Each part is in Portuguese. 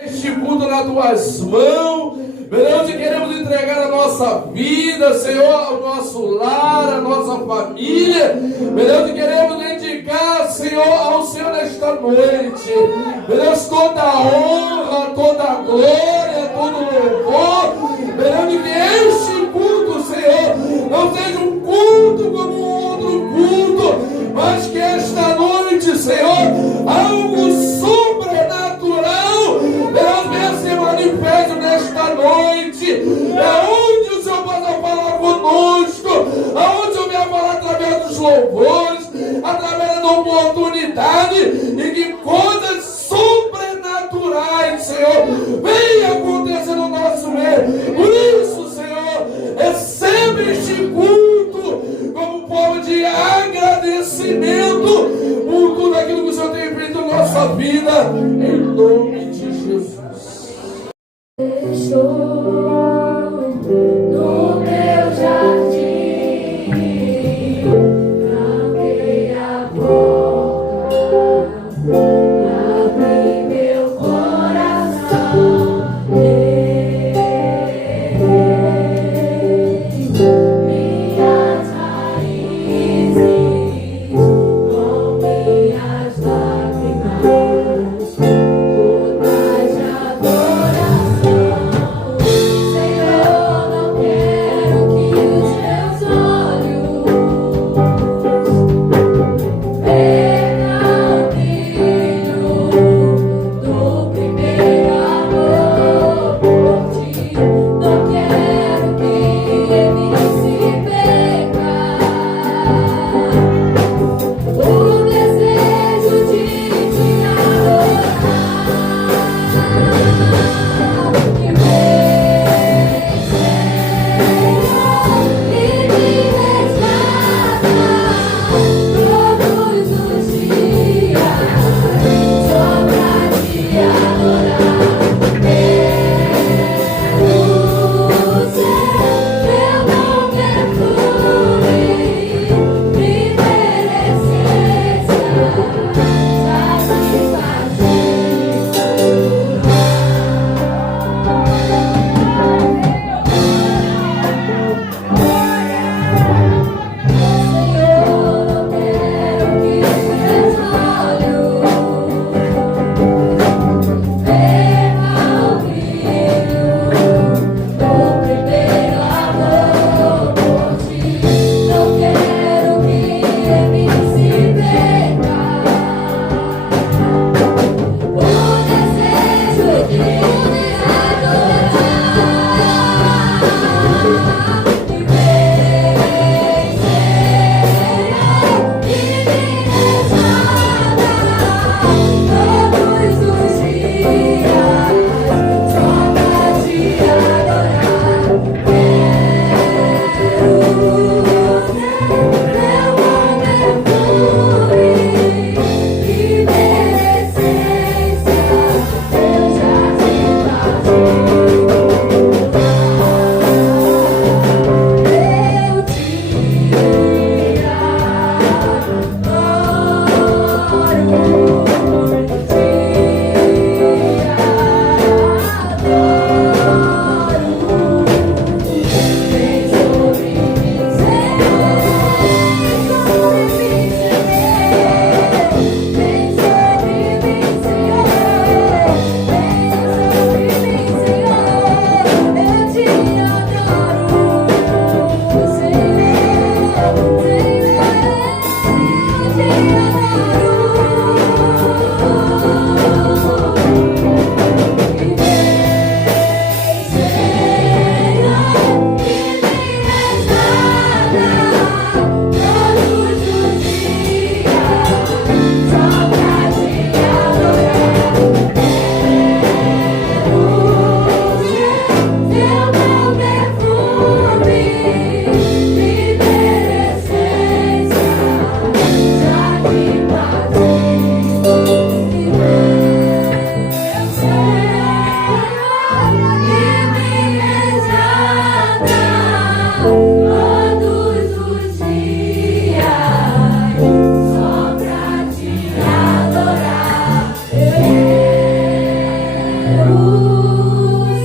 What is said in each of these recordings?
Este culto nas tuas mãos, meu Deus, e queremos entregar a nossa vida, Senhor, ao nosso lar, a nossa família, meu Deus, e queremos dedicar, Senhor, ao Senhor nesta noite, meu Deus, toda a honra, toda a glória, todo o louvor, meu Deus, e que este culto, Senhor, não seja um culto como outro culto, mas que esta noite, Senhor, algo sobrenatural, Deus, venha se manifesta nesta noite. É onde o Senhor possa falar conosco, aonde o Senhor venha falar através dos louvores, através da oportunidade, e que coisas sobrenaturais, Senhor, venham acontecer no nosso meio. Por isso, Senhor, recebe este culto como povo de agradecimento por tudo aquilo que o Senhor tem feito na nossa vida, em nome de Jesus. Estou no meu jardim, tranquei a porta, abri meu coração, dei minhas raízes com minhas lágrimas, por mais de adoração. Senhor, não quero que os teus olhos percam o brilho do primeiro amor por ti. Não quero que ele se perca. O desejo de te adorar e ver, Senhor, e me resgata todos os dias só pra te adorar. Quero ser teu bom perfume, me mereces satisfazer.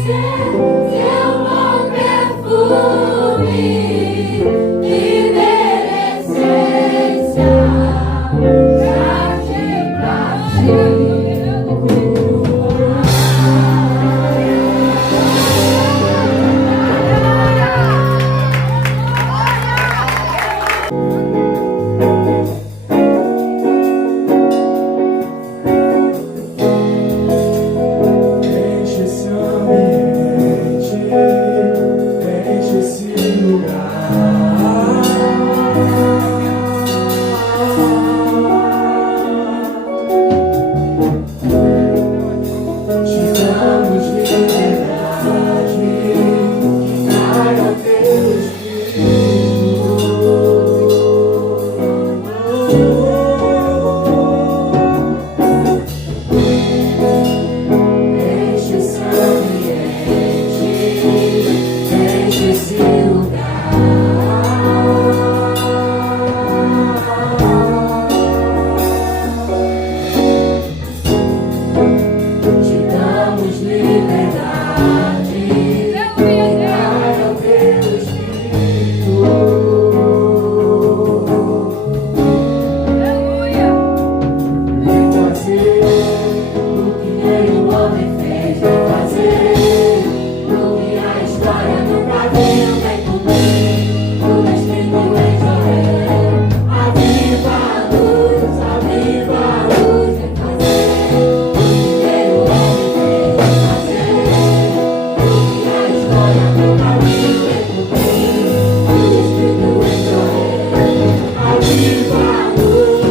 seu bom perfume e beneficência, Enche esse ambiente, enche esse lugar. Te damos liberdade, que traga teu Enche esse ambiente, enche esse lugar. Te damos liberdade, traga o teu Espírito. Vem fazer o que nenhum homem fez, vem fazer o que a história nunca viu, vem comigo, tudo escrito em Joel. Aviva a luz, vem fazer o que nenhum homem fez, vem fazer o que a história nunca viu, vem comigo, tudo escrito em Joel. Aviva a luz.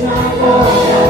Deixa o céu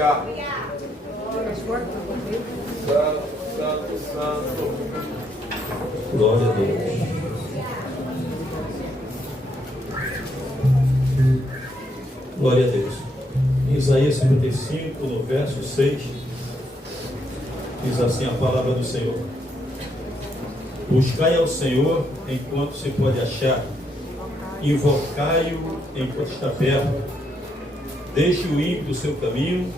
Aleluia. Santo, santo, santo. Glória a Deus. Glória a Deus. Em Isaías 55, no verso 6, diz assim a palavra do Senhor: buscai ao Senhor enquanto se pode achar, invocai-o enquanto está perto. Deixe o ímpio o seu caminho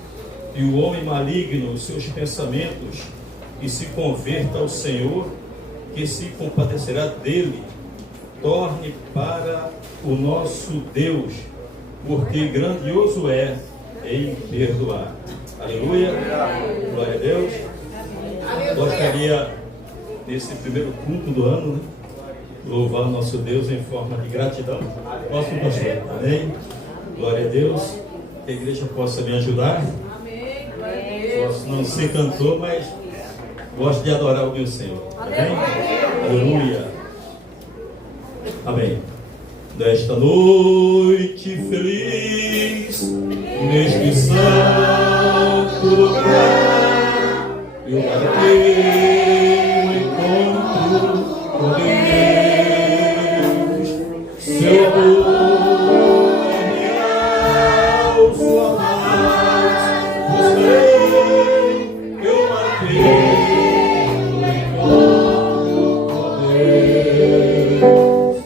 e o homem maligno os seus pensamentos, e se converta ao Senhor, que se compadecerá dele. Torne para o nosso Deus, porque grandioso é em perdoar. Aleluia. Glória a Deus. Gostaria, nesse primeiro culto do ano, né, louvar o nosso Deus em forma de gratidão. Posso, pastor? Amém. Glória a Deus. Que a igreja possa me ajudar. Posso não ser cantor, mas gosto de adorar o meu Senhor. Amém? Aleluia. Amém. Nesta noite feliz, neste santo lugar, eu marquei o encontro com Deus. Seu amor é real, sua paz buscarei. Eu marquei o encontro com Deus.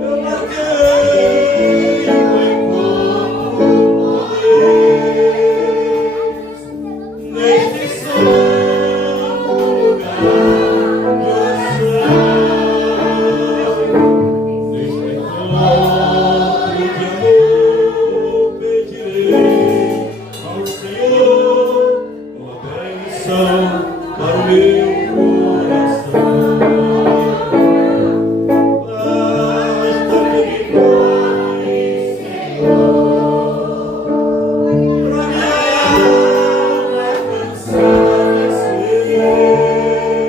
Eu marquei o encontro com Deus. Neste santo lugar do céu. Neste encontro de amor pedirei ao Senhor uma bênção para o meu coração. Basta que me toque, Senhor, pra minha alma cansar de ser.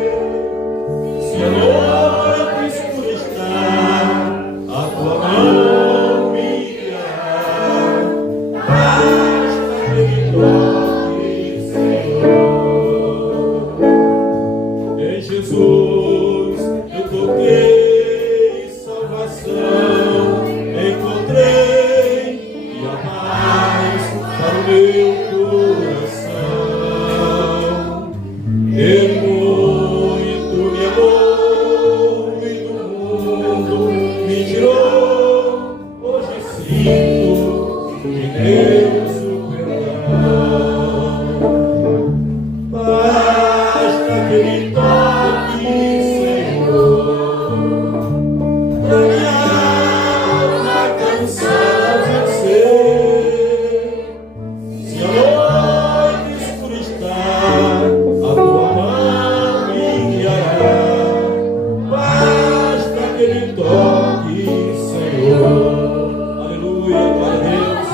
Se a noite escura está, a tua mão me guiará. Basta que me toque, Senhor. Em Jesus eu toquei salvação, encontrei e a paz para o meu coração. Ele muito me amou e do mundo me tirou. Hoje sinto em Deus o perdão. Basta que me toque, Senhor, pra minha alma cansar de ser. Se a noite escura está, a tua mão me guiará. Basta que me toque, Senhor. Aleluia, glória a Deus.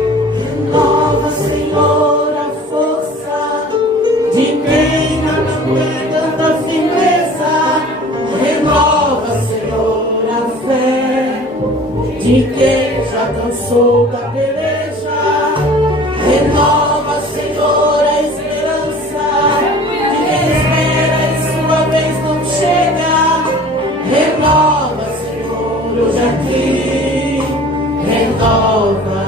Renova, Senhor, a força de quem não tem tanta firmeza. Renova, Senhor, a fé de quem já cansou da peleja. Renova, Senhor, a esperança de quem espera e sua vez não chega. Renova, Senhor, hoje aqui. Renova.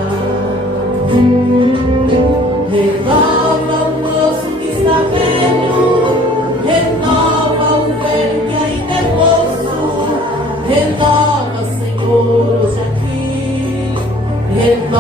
Renova o moço que está velho. Renova o velho que ainda é moço. Renova, Senhor, hoje aqui. Renova.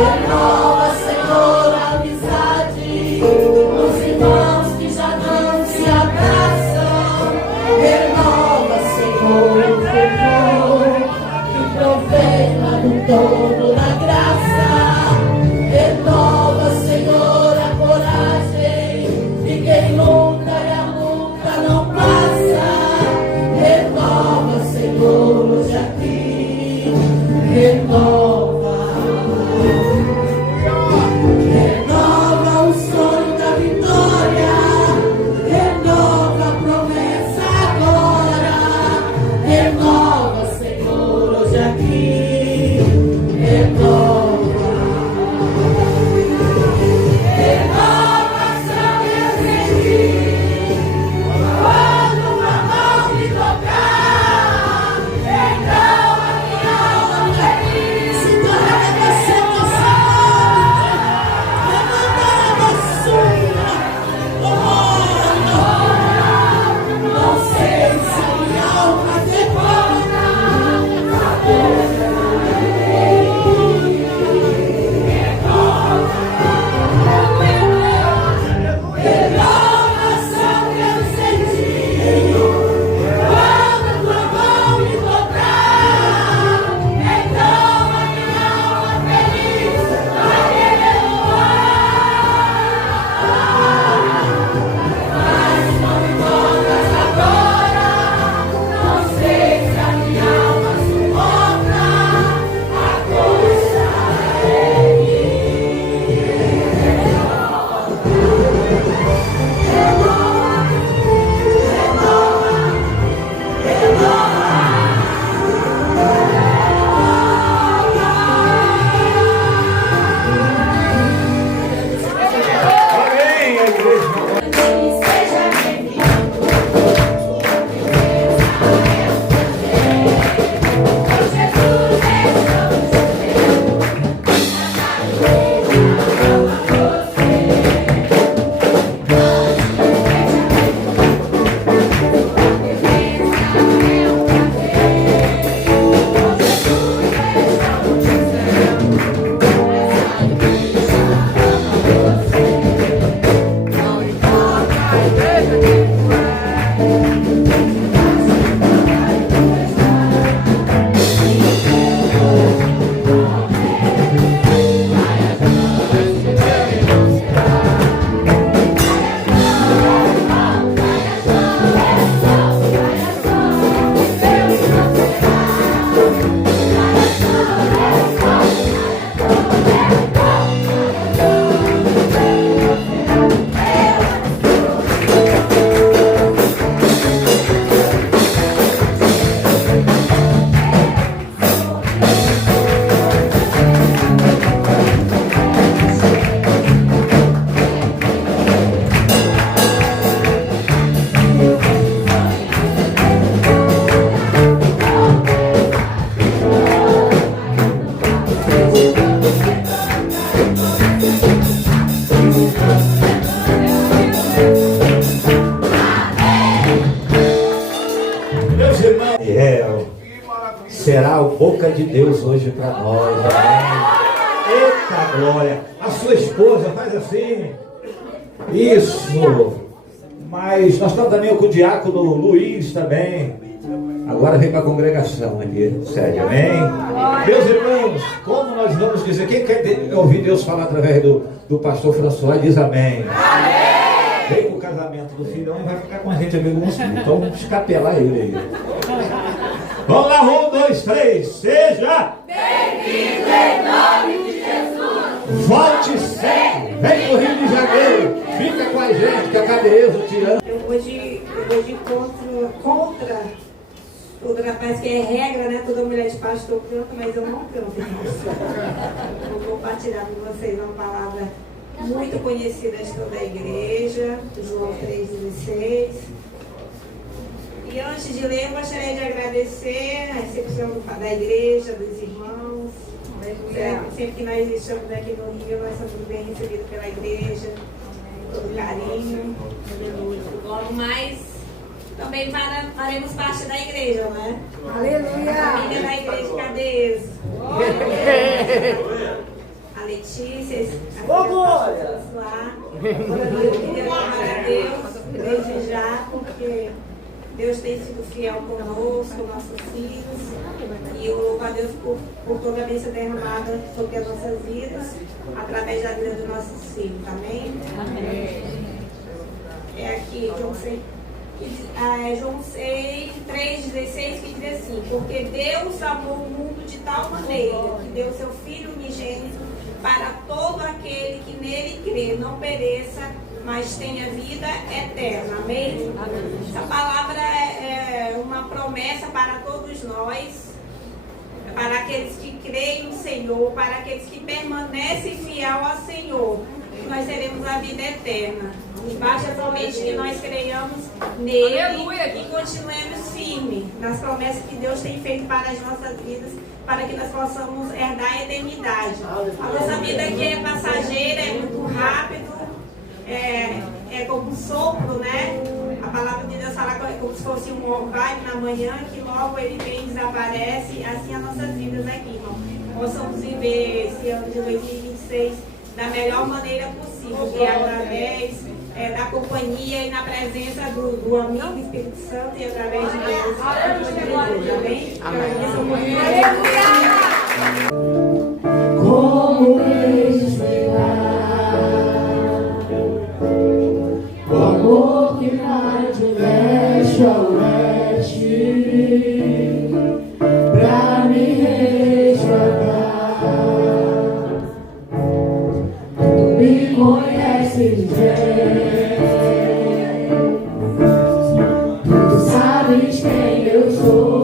Renova, Senhor, a amizade dos irmãos que já não se abraçam. Renova, Senhor, o fervor que provém lá do trono da graça. Renova, Senhor, a coragem de quem luta e a luta não passa. Renova, Senhor, hoje aqui. Renova. Renova o sonho da vitória. Renova a promessa agora. Renova, Senhor, hoje aqui. Renova. Renova, Senhor, hoje quando uma mão me tocar, então a minha alma feliz se tornará sensação. Não sei se a minha alma decora. Renova, só que eu senti quando tua mão me tocar. Então a minha alma feliz vai mas não me tocas agora. Não sei se a minha alma suporta a coisa em mim. Renova, Amém, a igreja. seja bem-vindo. Jesus, Meus irmãos, Israel será o boca de Deus hoje para nós. Amém. Eita glória! A sua esposa faz assim. Isso. Mas nós estamos também com o diácono Luiz também. Agora vem para a congregação aqui. Sério, amém? Meus irmãos, como nós vamos dizer? Quem quer ouvir Deus falar através do pastor François, diz amém. Vem para o casamento do filhão e vai ficar com a gente amigo nosso. Então vamos escapelar ele aí. Vamos lá, 1, 2, 3. Seja bem-vindo em nome de Jesus. Volte sempre. Vem pro Rio de Janeiro. Fica com a gente, que a Caderezo te ama. Eu vou de contra toda, parece que é regra, né? Toda mulher de pastor canta, mas eu não canto, irmãos. Vou compartilhar com vocês uma palavra muito conhecida de toda a igreja, João 3,16. E antes de ler, eu gostaria de agradecer a recepção da igreja, dos irmãos. Sempre que nós estamos aqui no Rio, nós somos bem recebidos pela igreja, todo carinho. Logo mais, também faremos parte da igreja, né? Aleluia! A família da igreja Cadezo. Letícia, a pastora lá. Eu queria louvar a Deus desde já, porque Deus tem sido fiel conosco, nossos filhos. E eu louvo a Deus por toda a bênção derramada sobre as nossas vidas, através da vida dos nossos filhos. Amém? É aqui, João 6, 3,16, que diz assim: porque Deus amou o mundo de tal maneira que deu seu Filho unigênito para todo aquele que nele crê, não pereça, mas tenha vida eterna. Amém? Essa palavra é uma promessa para todos nós, para aqueles que creem no Senhor, para aqueles que permanecem fiel ao Senhor. Nós teremos a vida eterna. Basta somente que nós creiamos nele e continuemos firmes nas promessas que Deus tem feito para as nossas vidas, para que nós possamos herdar a eternidade. A nossa vida aqui é passageira, é muito rápido, é como um sopro, né? A palavra de Deus fala como se fosse um orvalho na manhã, que logo ele vem e desaparece. Assim as nossas vidas aqui, irmão. Possamos viver esse ano de 2026 da melhor maneira possível, que é através da companhia e na presença do amigo Espírito Santo e através de Deus. Amém? Como explicar o amor que vai de leste ao oeste pra me resgatar? Tu me conheces bem, tu sabes quem eu sou.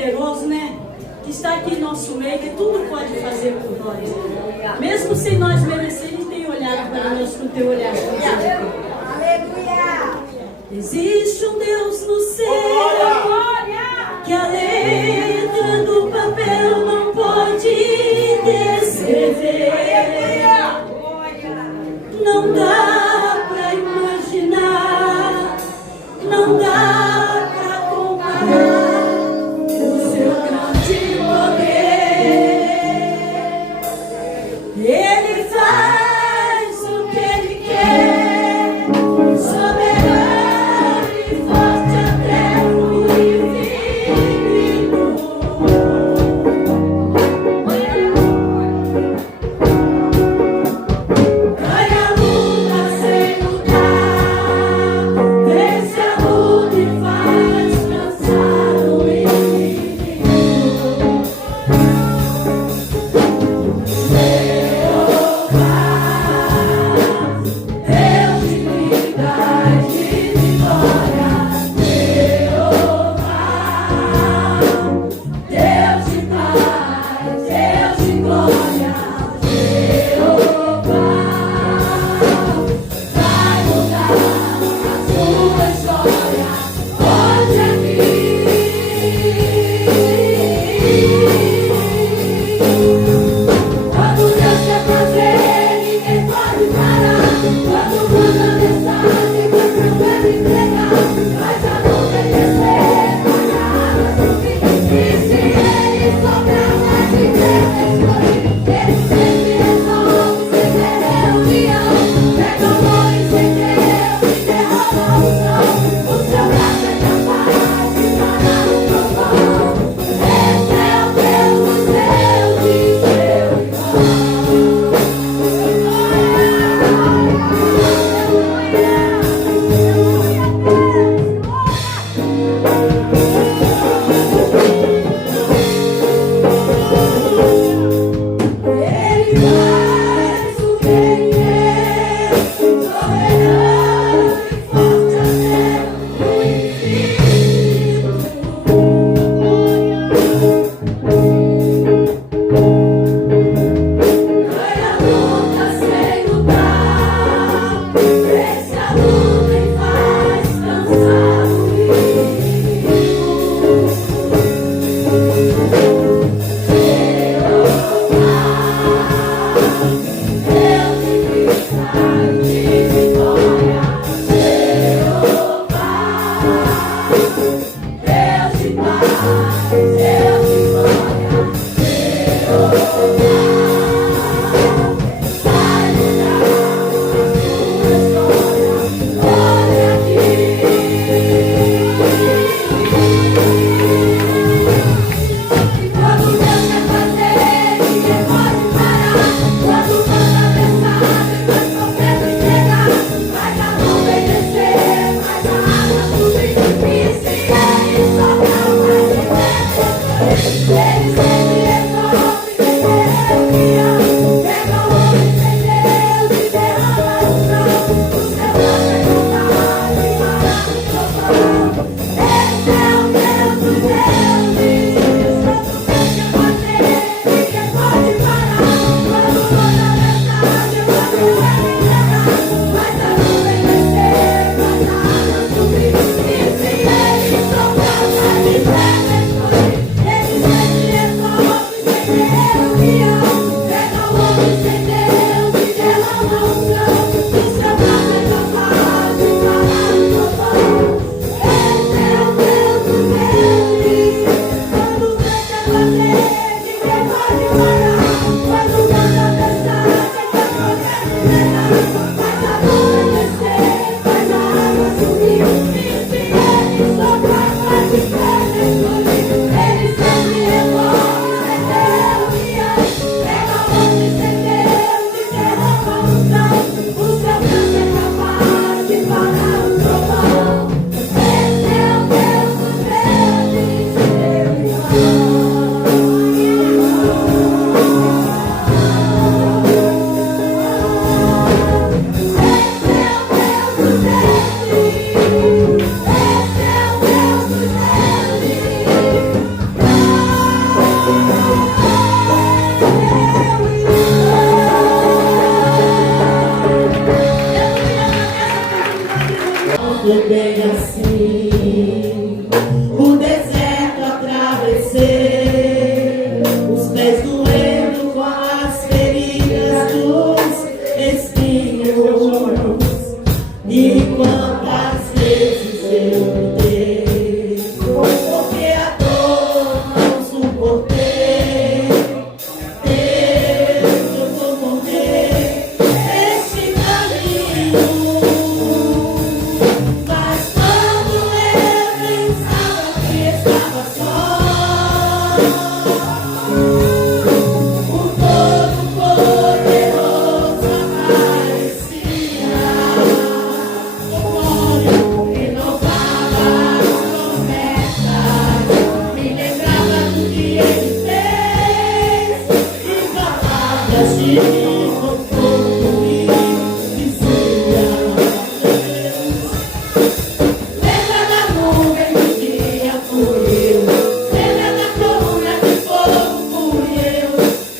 poderoso, né? Que está aqui em nosso meio, que tudo pode fazer por nós. Mesmo sem nós merecer, Ele tem olhado para nós com o teu olhar. Aleluia! Existe um Deus no céu, que a letra do papel não pode descrever. Não dá pra imaginar, não dá pra comparar o seu grande poder. Ele faz o que Ele quer, soberano e forte até. foi bem assim. O deserto atravessei, os pés doendo com as feridas dos espinhos. E quantas vezes eu gritei, porque a dor não suportei. Deus, eu vou morrer neste caminho. Mas quando eu pensava que estava só, o Todo-Poderoso aparecia. Renovava as promessas, me lembrava do que ele fez, e palavras de conforto me dizia. Lembra da nuvem que dia fui eu, lembra da coluna de fogo fui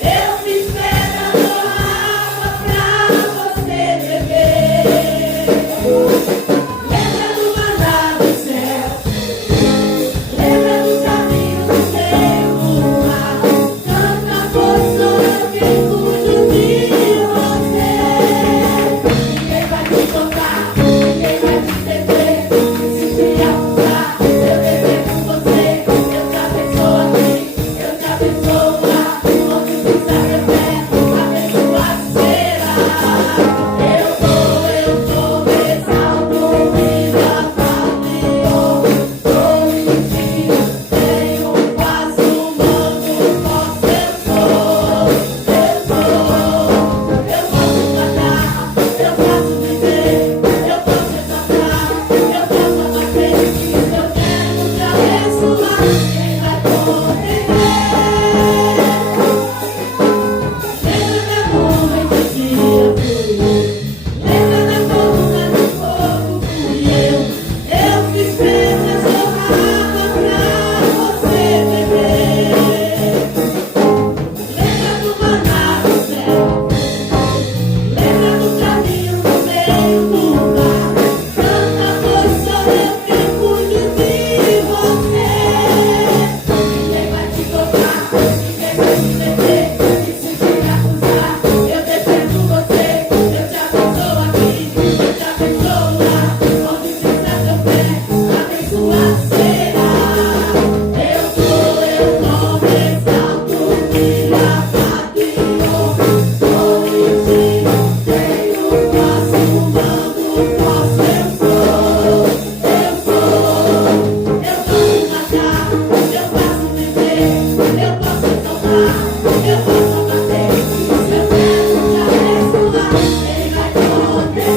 eu fiz pedra no água pra você beber. Lembra do maná do céu, lembra do caminho do meio do mar. Tanta coisa eu que cuido de você. Ninguém vai te tocar, ninguém vai te defender. Se te acusar, eu defendo você. Eu te abençoo aqui, eu te abençoo lá. Onde quiser eu pego, abençoado será. Eu tô, me exalto, me apaixono. Tenho quase humano, posso eu sou. Eu posso matar, eu posso viver, eu posso exaltar, eu posso abater. E se eu quero te abençoar, quem vai poder? Lembra da nuvem que dia fui eu, lembra da coluna de fogo fui eu fiz pedras no água pra você beber. Lembra do maná do céu, lembra do caminho no meio do mar. Tanta coisa sou eu que cuido de você. Ninguém vai te tocar, ninguém vai te defender. E se te acusar, eu defendo você. Eu te abençoo aqui, eu te abençoo lá. Onde quiser teu pé, abençoado será. Eu tô, me exalto, me apaixono. Tenho quase humano, posso eu sou. Eu posso matar, eu posso viver, eu posso exaltar, eu posso abater. E se eu quero te abençoar, quem vai poder?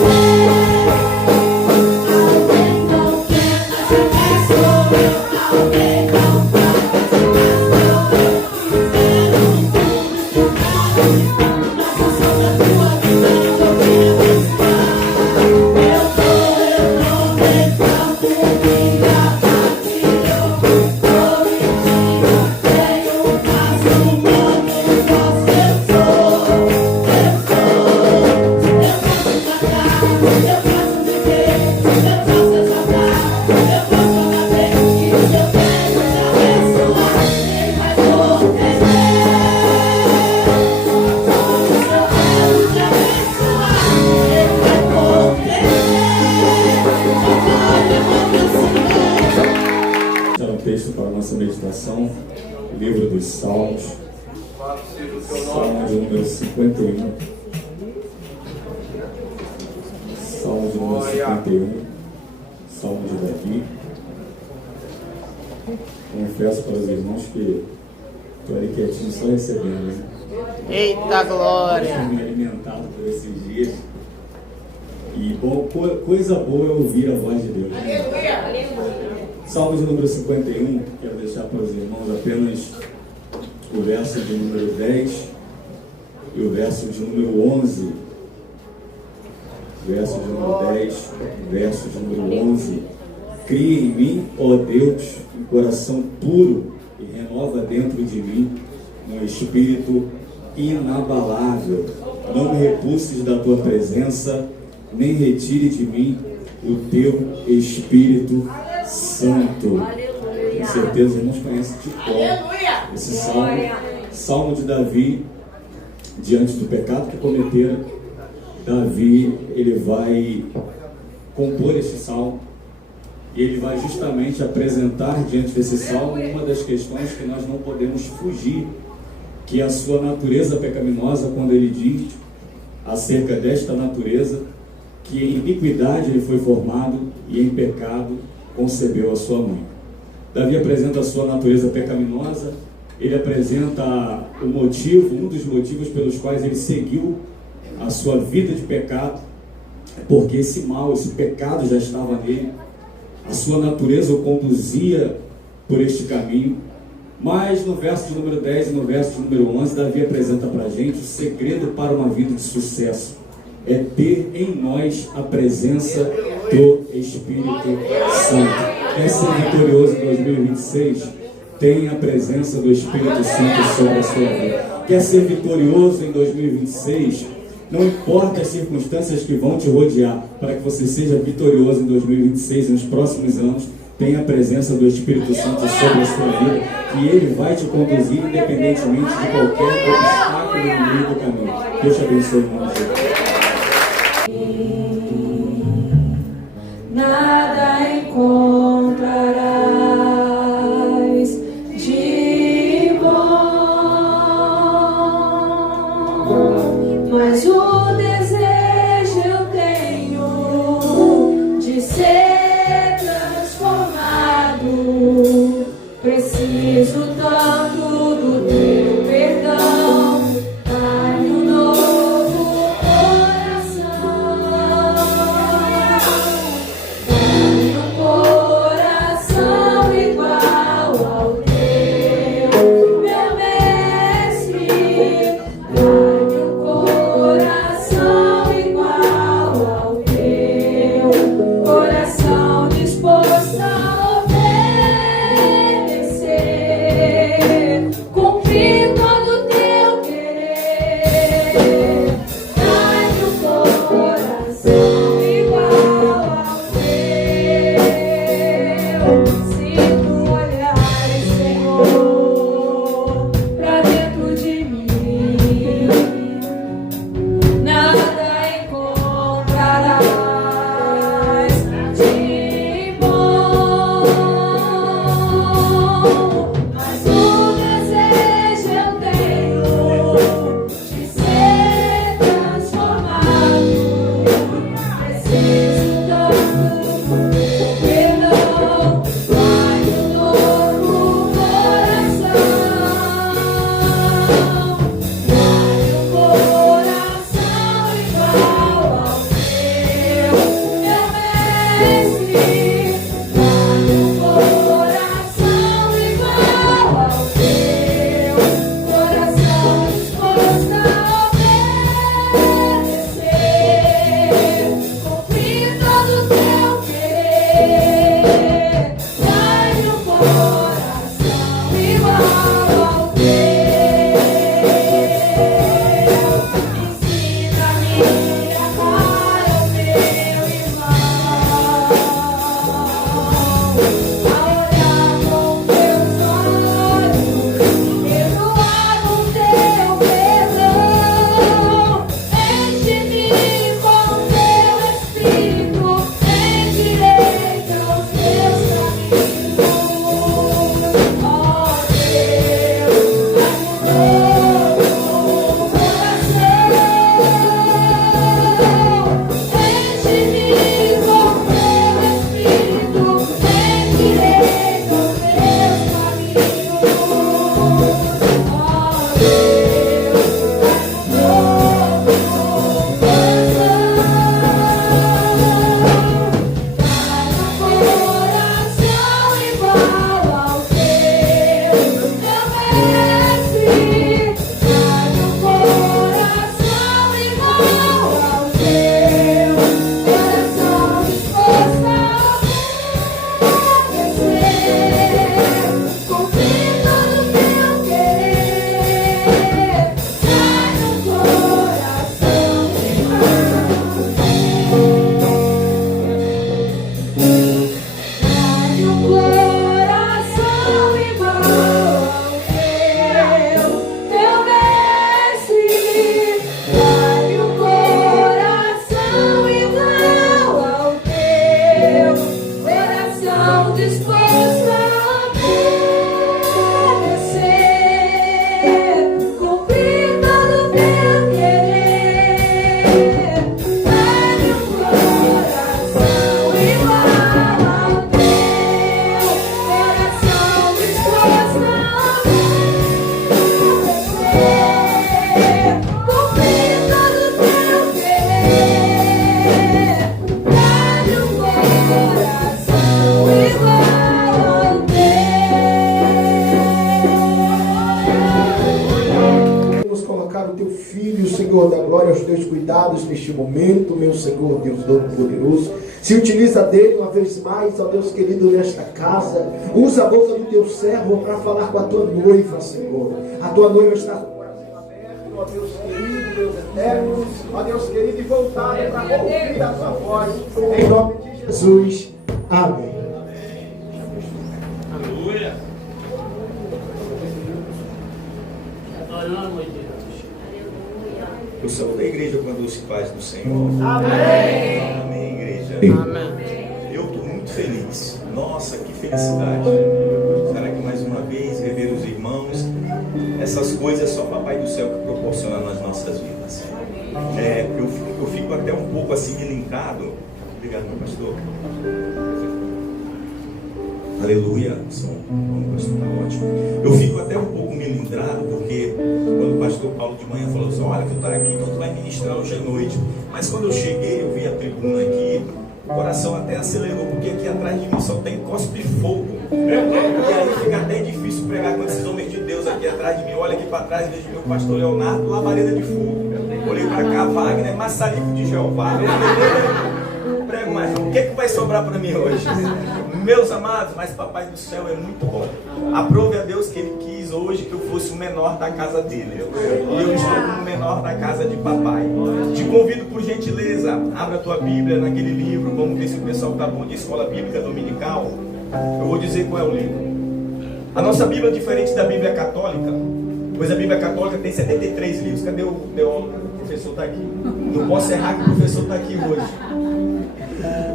Alguém não quer, mas eu quero sou eu. Alguém não vai, mas eu quero sou eu. Quero tudo que vale, mas eu sou da tua vida, eu quero estar. Eu tô, me exalto, me apaixono. Tenho quase humano, posso eu sou. Eu posso matar, eu posso viver, eu posso exaltar, eu posso abater. E se eu quero te abençoar, quem vai poder? Se eu quero te abençoar, quem vai poder? Esse é um texto para a nossa meditação, o livro dos Salmos, Salmo de número 51. Salmo de número 51, Salmo de Davi. Confesso para os irmãos que estou ali quietinho só recebendo, né? Eita glória! Estou me alimentado por esses dias. E coisa boa é ouvir a voz de Deus. Salmo de número 51, quero deixar para os irmãos apenas o verso de número 10 e o verso de número 11. Verso de número 10, verso de número 11. Cria em mim, ó Deus, um coração puro e renova dentro de mim um espírito inabalável. Não me repulses da tua presença, nem retire de mim o teu Espírito Santo. Com certeza os irmãos conhecem de cor esse salmo de Davi, diante do pecado que cometeram. Davi, ele vai compor esse salmo e ele vai justamente apresentar diante desse salmo uma das questões que nós não podemos fugir, que é a sua natureza pecaminosa, quando ele diz acerca desta natureza, que em iniquidade ele foi formado e em pecado concebeu a sua mãe. Davi apresenta a sua natureza pecaminosa, ele apresenta o motivo, um dos motivos pelos quais ele seguiu a sua vida de pecado, porque esse mal, esse pecado já estava nele, a sua natureza o conduzia por este caminho. Mas no verso de número 10 e no verso de número 11, Davi apresenta para a gente o segredo para uma vida de sucesso: é ter em nós a presença do Espírito Santo. Quer ser vitorioso em 2026? Tenha a presença do Espírito Santo sobre a sua vida. Quer ser vitorioso em 2026? Não importa as circunstâncias que vão te rodear, para que você seja vitorioso em 2026 e nos próximos anos, tenha a presença do Espírito Santo sobre a sua vida, que Ele vai te conduzir independentemente de qualquer obstáculo no meio do caminho. Deus te abençoe em nome de Jesus. Nada encontrarás de bom, mas o desejo eu tenho de ser transformado. Preciso tanto do teu perdão, dá-me um novo coração, dá-me um coração igual ao teu, meu mestre, dá-me um coração igual ao teu, coração disposto a obedecer. disposta a obedecer, cumprir todo o teu querer. Dá-me um coração igual ao teu, coração disposto a obedecer, cumprir todo o teu querer. Dá-me um coração igual ao teu. Vamos colocar o teu filho, Senhor da glória, aos teus cuidados neste momento, meu Senhor, Deus Todo-Poderoso. Se utiliza dele uma vez mais, ó Deus querido, nesta casa. Usa a boca do teu servo para falar com a tua noiva, Senhor. A tua noiva está com o coração aberto, ó Deus querido, Deus eterno, ó Deus querido, e voltada para ouvir a tua voz. Em nome de Jesus. Amém. Aleluia. Eu saúdo a igreja com a doce paz do Senhor. Amém. Amém, igreja. Amém. Eu estou muito feliz. Nossa, que felicidade. Estar aqui mais uma vez, rever os irmãos. Essas coisas só o Papai do Céu que proporciona nas nossas vidas. Eu fico até um pouco assim linkado. Obrigado, meu pastor. Aleluia. O pastor está ótimo. Eu fico até um pouco melindrado, porque quando o pastor Paulo de manhã falou assim: olha, tu está aqui, então tu vai ministrar hoje à noite. Mas quando eu cheguei, eu vi a tribuna aqui, o coração até acelerou, porque aqui atrás de mim só tem cospe de fogo. E aí fica até difícil pregar com esses homens de Deus aqui atrás de mim. Olha aqui para trás, vejo meu pastor Leonardo, labareda de fogo. Olhei para cá, Wagner, maçarico de Jeová. Prego mais um. O que vai sobrar para mim hoje? Meus amados, mas Papai do Céu é muito bom. Aprove a Deus que Ele quis hoje que eu fosse o menor da casa dele. E eu estou como o menor da casa de papai. Te convido por gentileza, abra a tua Bíblia naquele livro. Vamos ver se o pessoal está bom de escola bíblica dominical. Eu vou dizer qual é o livro. A nossa Bíblia é diferente da Bíblia católica, pois a Bíblia católica tem 73 livros. Cadê o teólogo? O professor está aqui. Não posso errar que o professor está aqui hoje.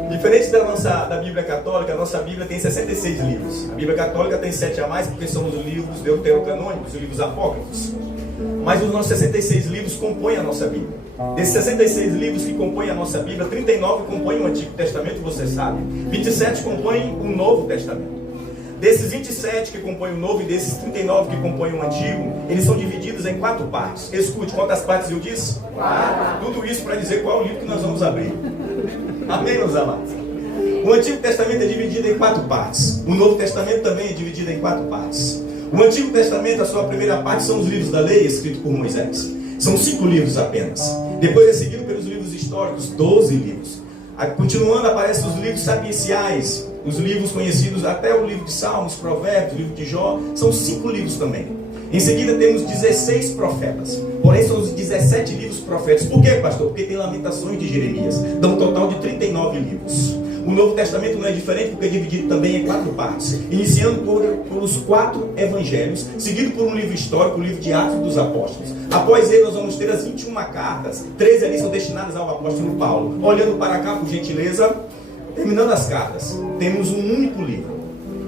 Diferente da Bíblia católica, a nossa Bíblia tem 66 livros. A Bíblia católica tem 7 a mais, porque são os livros deuterocanônicos, os livros apócrifos. Mas os nossos 66 livros compõem a nossa Bíblia. Desses 66 livros que compõem a nossa Bíblia, 39 compõem o Antigo Testamento, você sabe. 27 compõem o Novo Testamento. Desses 27 que compõem o Novo e desses 39 que compõem o Antigo, eles são divididos em 4 partes. Escute, quantas partes eu disse? 4. Tudo isso para dizer qual é o livro que nós vamos abrir. Amém, meus amados? O Antigo Testamento é dividido em 4 partes. O Novo Testamento também é dividido em 4 partes. O Antigo Testamento, a sua primeira parte, são os livros da lei, escritos por Moisés. São 5 livros apenas. Depois é seguido pelos livros históricos, 12 livros. Continuando, aparecem os livros sapienciais, os livros conhecidos até o livro de Salmos, Provérbios, o livro de Jó. São 5 livros também. Em seguida temos 16 profetas. Porém são os 17 livros proféticos. Por quê, pastor? Porque tem Lamentações de Jeremias. Dá um total de 39 livros. O Novo Testamento não é diferente, porque é dividido também em 4 partes. Iniciando por os 4 evangelhos, seguido por um livro histórico, o livro de Atos dos Apóstolos. Após ele nós vamos ter as 21 cartas. 13 ali são destinadas ao apóstolo Paulo. Olhando para cá, por gentileza, terminando as cartas, temos um único livro.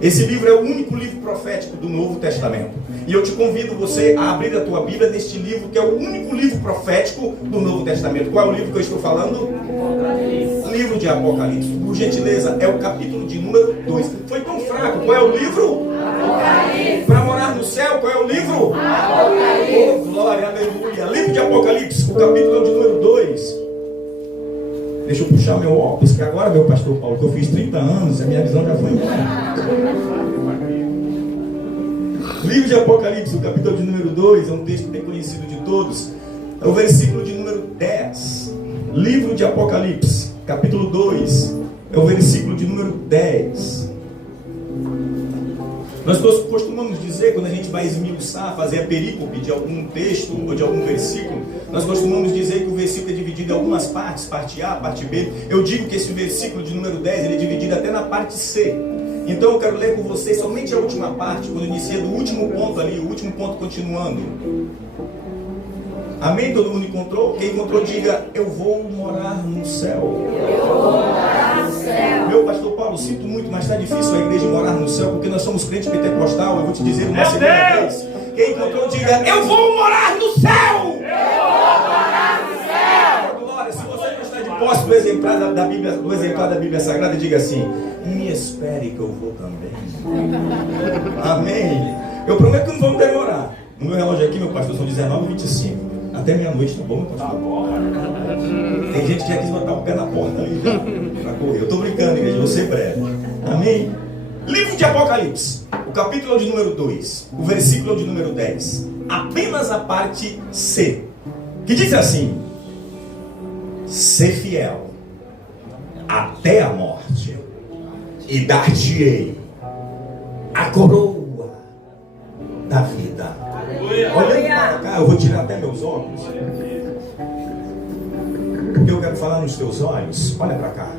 Esse livro é o único livro profético do Novo Testamento. E eu te convido você a abrir a tua Bíblia neste livro, que é o único livro profético do Novo Testamento. Qual é o livro que eu estou falando? Apocalipse. Livro de Apocalipse. Por gentileza, é o capítulo de número 2. Foi tão fraco. Qual é o livro? Apocalipse. Para morar no céu, qual é o livro? Apocalipse. Oh, glória, aleluia. Livro de Apocalipse, o capítulo é o de número 2. Deixa eu puxar meu óculos, que agora, meu pastor Paulo, que eu fiz 30 anos, a minha visão já foi embora. Livro de Apocalipse, o capítulo de número 2, é um texto bem conhecido de todos. É o versículo de número 10. Livro de Apocalipse, capítulo 2, é o versículo de número 10. Nós costumamos dizer, quando a gente vai esmiuçar, fazer a perícope de algum texto ou de algum versículo, nós costumamos dizer que o versículo é dividido em algumas partes, parte A, parte B. Eu digo que esse versículo de número 10, ele é dividido até na parte C. Então eu quero ler com vocês somente a última parte, quando inicia do último ponto ali, o último ponto continuando. Amém? Todo mundo encontrou? Quem encontrou, diga: eu vou morar no céu. Eu vou morar no céu. céu. Meu pastor Paulo, sinto muito, mas está difícil a igreja morar no céu, porque nós somos crentes pentecostal. Eu vou te dizer uma segunda vez. Quem encontrou, diga: eu vou morar no céu. Eu vou morar no céu. Glória, se você não está de posse do exemplar da Bíblia Sagrada, diga assim: me espere que eu vou também. Amém. Eu prometo que não vamos demorar. No meu relógio aqui, meu pastor, são 19h25. Até meia-noite, tá bom, meu pastor? Tem gente que já quis botar o pé na porta ali para correr. Eu estou brincando, igreja, vou ser breve. Amém? Livro de Apocalipse, o capítulo de número 2, o versículo de número 10. Apenas a parte C, que diz assim: ser fiel até a morte, e dar-te-ei a coroa da vida. Olhando para cá, eu vou tirar até meus óculos, porque eu quero falar nos teus olhos. Olha para cá.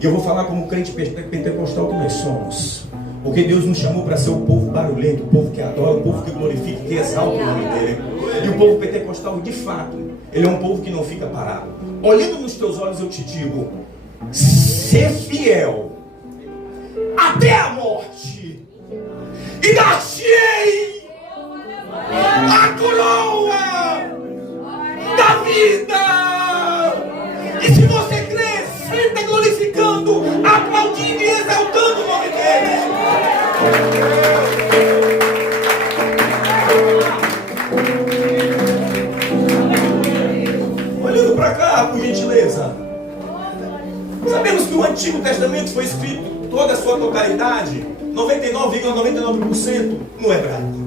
E eu vou falar como crente pentecostal que nós somos, porque Deus nos chamou para ser o povo barulhento, o povo que adora, o povo que glorifica, que exalta o nome dele. E o povo pentecostal, de fato, ele é um povo que não fica parado. Olhando nos teus olhos, eu te digo: ser fiel até a morte, e dar-te-ei a coroa da vida. E se você crê, senta glorificando, aplaudindo e exaltando o nome dele. Olhando para cá, por gentileza. Sabemos que o Antigo Testamento foi escrito toda a sua totalidade, 99,99% no hebraico.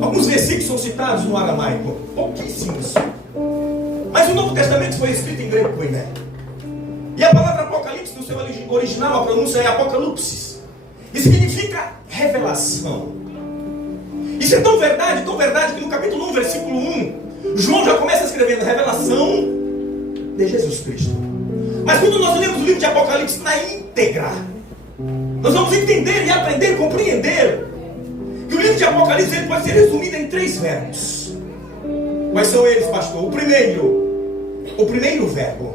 Alguns versículos são citados no aramaico, pouquíssimos. Mas o Novo Testamento foi escrito em grego koiné. E a palavra Apocalipse, no seu original, a pronúncia é apocalipsis, e significa revelação. Isso é tão verdade que no capítulo 1, versículo 1, João já começa escrevendo revelação de Jesus Cristo. Mas quando nós lemos o livro de Apocalipse na íntegra, nós vamos entender e aprender, compreender que o livro de Apocalipse ele pode ser resumido em 3 verbos. Quais são eles, pastor? O primeiro verbo,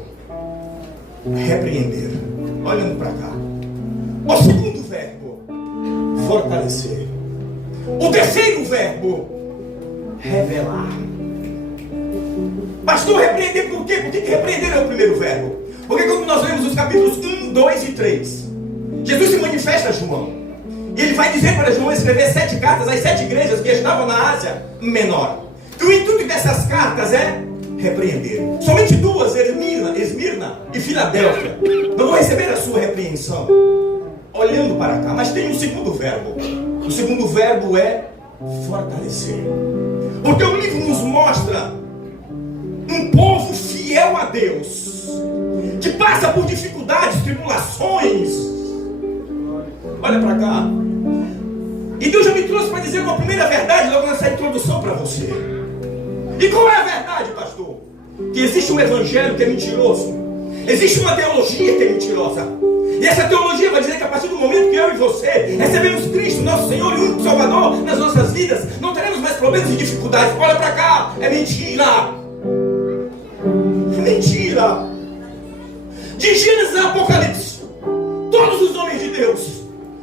repreender, olhando para cá. O segundo verbo, fortalecer. O terceiro verbo, revelar. Pastor, repreender por quê? Por que repreender é o primeiro verbo? Porque quando nós lemos os capítulos 1, 2 e 3, Jesus se manifesta a João. E ele vai dizer para João escrever 7 cartas às 7 igrejas que estavam na Ásia Menor. E o intuito dessas cartas é repreender. Somente 2, Esmirna e Filadélfia, não vão receber a sua repreensão. Olhando para cá. Mas tem um segundo verbo. O segundo verbo é fortalecer. Porque o livro nos mostra um povo fiel a Deus, que passa por dificuldades, tribulações. Olha para cá. E Deus já me trouxe para dizer uma primeira verdade logo nessa introdução para você. E qual é a verdade, pastor? Que existe um evangelho que é mentiroso. Existe uma teologia que é mentirosa. E essa teologia vai dizer que a partir do momento que eu e você recebemos Cristo, nosso Senhor e único Salvador nas nossas vidas, não teremos mais problemas e dificuldades. Olha para cá, é mentira. É mentira. De Gênesis a Apocalipse, todos os homens de Deus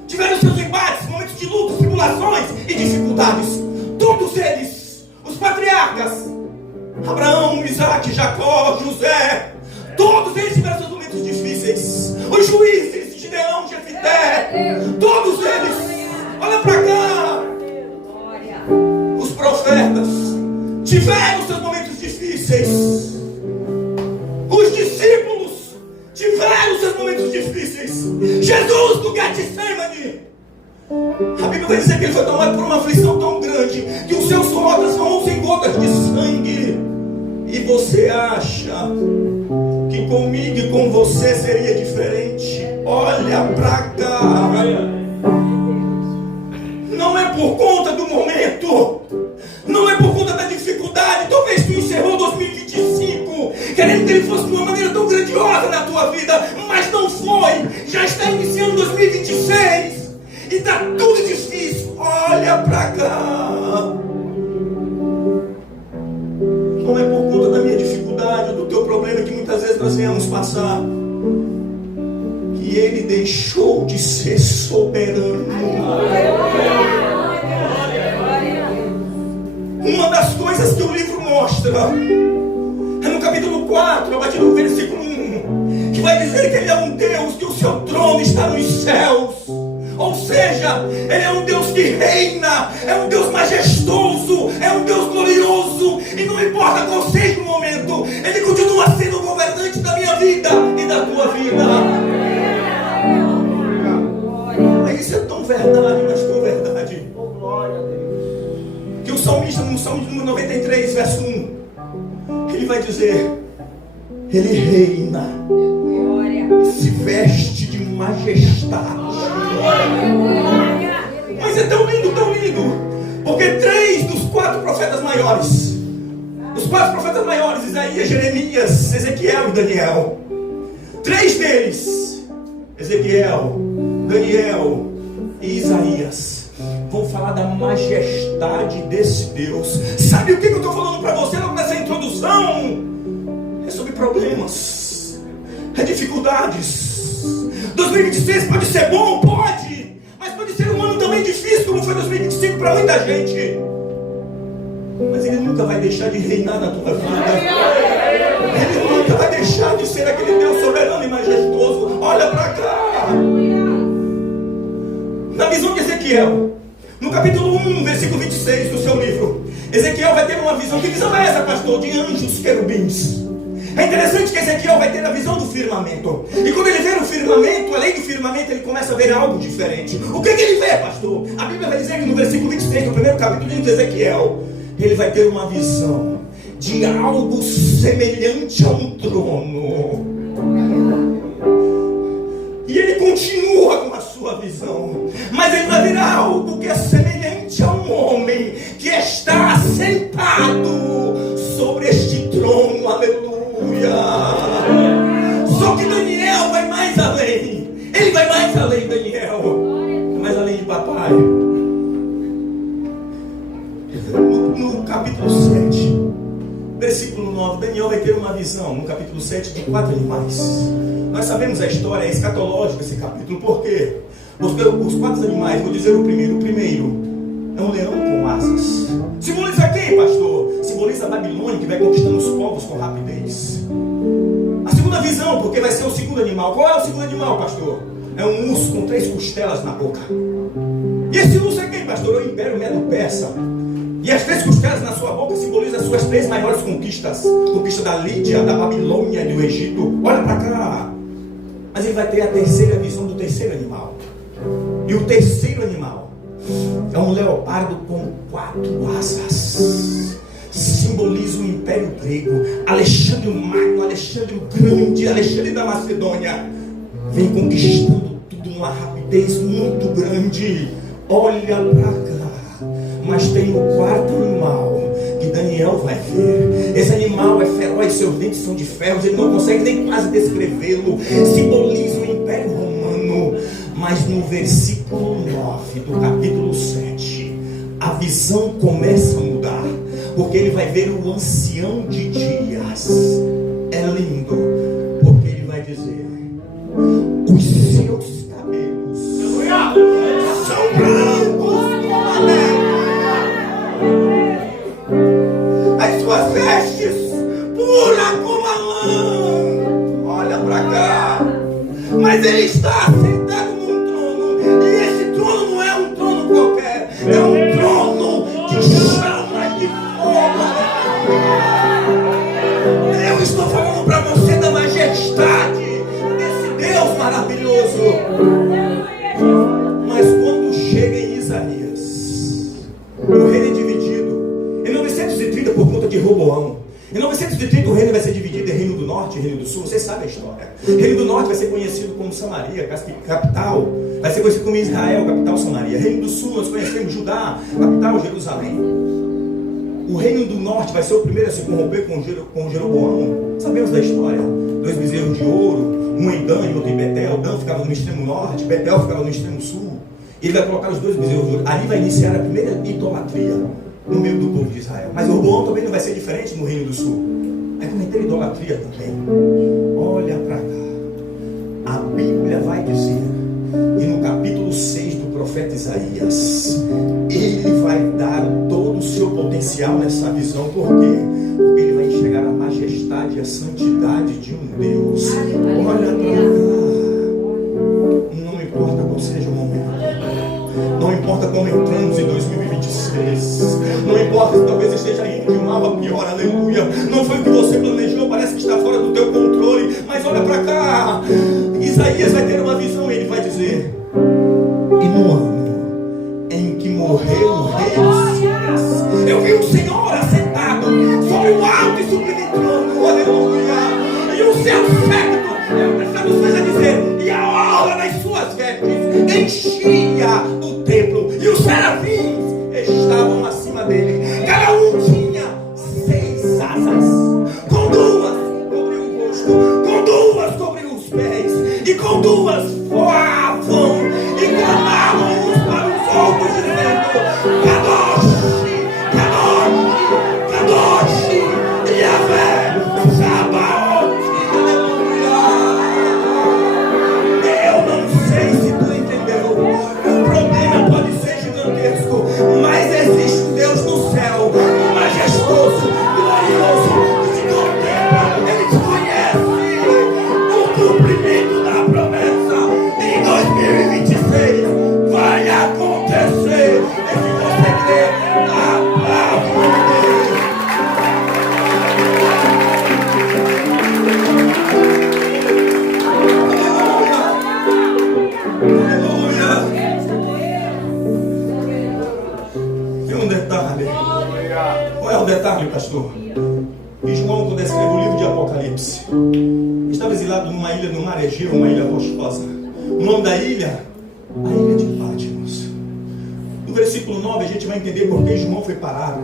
tiveram seus embates, momentos de lutas, tribulações e dificuldades. Todos eles, os patriarcas, Abraão, Isaac, Jacó, José, todos eles tiveram seus momentos difíceis. Os juízes, Gideão, Jefité, todos eles, olha para cá. Os profetas tiveram seus momentos difíceis. Os discípulos tiveram seus momentos difíceis. Jesus do Getsemane, a Bíblia vai dizer que ele foi tomado por uma aflição tão grande que o seu suor transformou-se em gotas de sangue. E você acha que comigo e com você seria diferente? Olha pra cá. Não é por conta do momento, não é por conta da dificuldade. Talvez tu encerrou 2025 querendo que ele fosse de uma maneira tão grandiosa na tua vida, mas não foi. Já está iniciando 2026 e está tudo difícil. Olha pra cá. Não é por conta da minha dificuldade, do teu problema que muitas vezes nós venhamos passar. de ser soberano. Uma das coisas que o livro mostra é no capítulo 4, a partir do versículo 1, que vai dizer que Ele é um Deus, que o seu trono está nos céus. Ou seja, Ele é um Deus que reina, é um Deus majestoso, é um Deus glorioso, e não importa qual seja o momento, Ele continua sendo o governante da minha vida e da tua vida. Mas isso é tão verdade, mas tão verdade, que o salmista, no Salmo número 93, verso 1, ele vai dizer: Ele reina, se veste de majestade. Mas é tão lindo, porque 3 dos 4 profetas maiores, Isaías, Jeremias, Ezequiel e Daniel, 3 deles, Ezequiel, Daniel e Isaías, vão falar da majestade desse Deus. Sabe o que eu estou falando para você logo nessa introdução? É sobre problemas, é dificuldades. 2026 pode ser bom? Pode, mas pode ser um ano também difícil, como foi 2025 para muita gente. Mas Ele nunca vai deixar de reinar na tua vida. Ele nunca vai deixar de ser aquele Deus soberano e majestoso. Olha para cá. Na visão de Ezequiel, no capítulo 1, versículo 26 do seu livro, Ezequiel vai ter uma visão. Que visão é essa, pastor? De anjos querubins. É interessante que Ezequiel vai ter a visão do firmamento. E quando ele vê o firmamento, além do firmamento, ele começa a ver algo diferente. O que ele vê, pastor? A Bíblia vai dizer que no versículo 26 do primeiro capítulo de Ezequiel, ele vai ter uma visão de algo semelhante a um trono. E ele continua com a sua visão, mas ele vai ver algo que é semelhante a um homem que está sentado sobre este trono. Aleluia. Só que Daniel vai mais além. Ele vai mais além, Daniel. Mais além de papai. No capítulo 7, versículo 9, Daniel vai ter uma visão, no capítulo 7, de 4 animais. Nós sabemos a história, é escatológica esse capítulo. Por quê? Porque os 4 animais, vou dizer o primeiro é um leão com asas. Simboliza quem, pastor? Simboliza a Babilônia, que vai conquistando os povos com rapidez. A segunda visão, porque vai ser o segundo animal. Qual é o segundo animal, pastor? É um urso com 3 costelas na boca. E esse urso é quem, pastor? É o Império Medo-Persa. E as 3 costelas na sua boca simbolizam as suas 3 maiores conquistas. Conquista da Lídia, da Babilônia e do Egito. Olha para cá. Mas ele vai ter a terceira visão do terceiro animal. E o terceiro animal é um leopardo com 4 asas. Simboliza o Império Grego. Alexandre o Magno, Alexandre o Grande, Alexandre da Macedônia vem conquistando tudo numa rapidez muito grande. Olha para cá. Mas tem o 4º animal que Daniel vai ver. Esse animal é feroz, seus dentes são de ferro, ele não consegue nem quase descrevê-lo. Simboliza o Império Romano. Mas no versículo 9 do capítulo 7, a visão começa a mudar, porque ele vai ver o ancião de dias. É lindo, porque ele vai dizer: os seus cabelos são brancos como a neve, as suas vestes puras como a lã. Olha pra cá. Mas ele está sentado num trono, e esse trono não é um trono qualquer, é um trono de chamas de fogo. Eu estou falando para você da majestade desse Deus maravilhoso. Mas quando chega em Isaías, o reino é dividido. Em 930, por conta de Roboão, em 930 o reino vai ser dividido em reino do norte e reino do sul. Você sabe a história. O reino do norte vai ser conhecido como Samaria, capital. Vai ser conhecido como Israel, capital Samaria. Reino do sul nós conhecemos Judá, capital Jerusalém. O reino do norte vai ser o primeiro a se corromper com Jeroboão. Sabemos da história. 2 bezerros de ouro, um em Dan e outro em Betel. Dan ficava no extremo norte, Betel ficava no extremo sul. Ele vai colocar os 2 bezerros de ouro. Ali vai iniciar a primeira idolatria no meio do povo de Israel. Mas Roboão também não vai ser diferente no reino do sul. Vai cometer idolatria também. Olha para cá. A Bíblia vai dizer E no capítulo 6 do profeta Isaías, ele vai dar todo o seu potencial nessa visão. Por quê? Porque ele vai enxergar a majestade e a santidade de um Deus. Olha para cá. Não importa qual seja o momento. Não importa como entramos em 2026. Não importa se talvez esteja indo de mal a pior, aleluia. Não foi o que você planejou, parece que está fora do teu controle. Mas olha para cá. Isaías vai ter uma visão e ele vai dizer: e no ano em que morreu o rei dos reis, eu vi o Senhor assentado sobre o alto e sublime trono, aleluia. E o seu séquito, eu traduções a dizer, e a aura nas suas vestes enchia o templo, e os serafins estavam acima dele. Cada um tinha 6 asas, com 2 cobriu o rosto, com 2 cobriu os pés, e com 2 voavam e clamavam uns para os outros, dizendo: Kadosh, Kadosh, Kadosh, Yahvé, Sabaoth, aleluia. Eu não sei se tu entendeu. O problema pode ser gigantesco, mas existe um Deus no céu, majestoso, glorioso, que te contempla, ele te conhece. O cumprimento da promessa em 2026 vai acontecer. E se você crer, aplaude Deus. Aleluia. Tem um detalhe. Qual é o detalhe, pastor? E João, quando escreve o livro de Apocalipse, estava exilado numa ilha no mar Egeu, uma ilha rochosa. O nome da ilha? A ilha de Patmos. No versículo 9 a gente vai entender por que João foi parar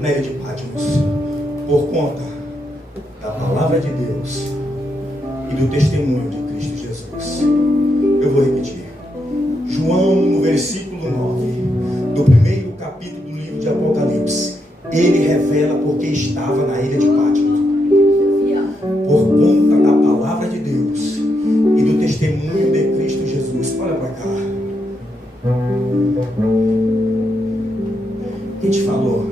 na ilha de Patmos. Por conta da palavra de Deus e do testemunho de Cristo Jesus. Eu vou repetir. João, no versículo 9 do primeiro capítulo do livro de Apocalipse, ele revela porque estava na ilha de Patmos. Por conta da palavra de Deus e do testemunho de Cristo Jesus. Olha para cá. Quem te falou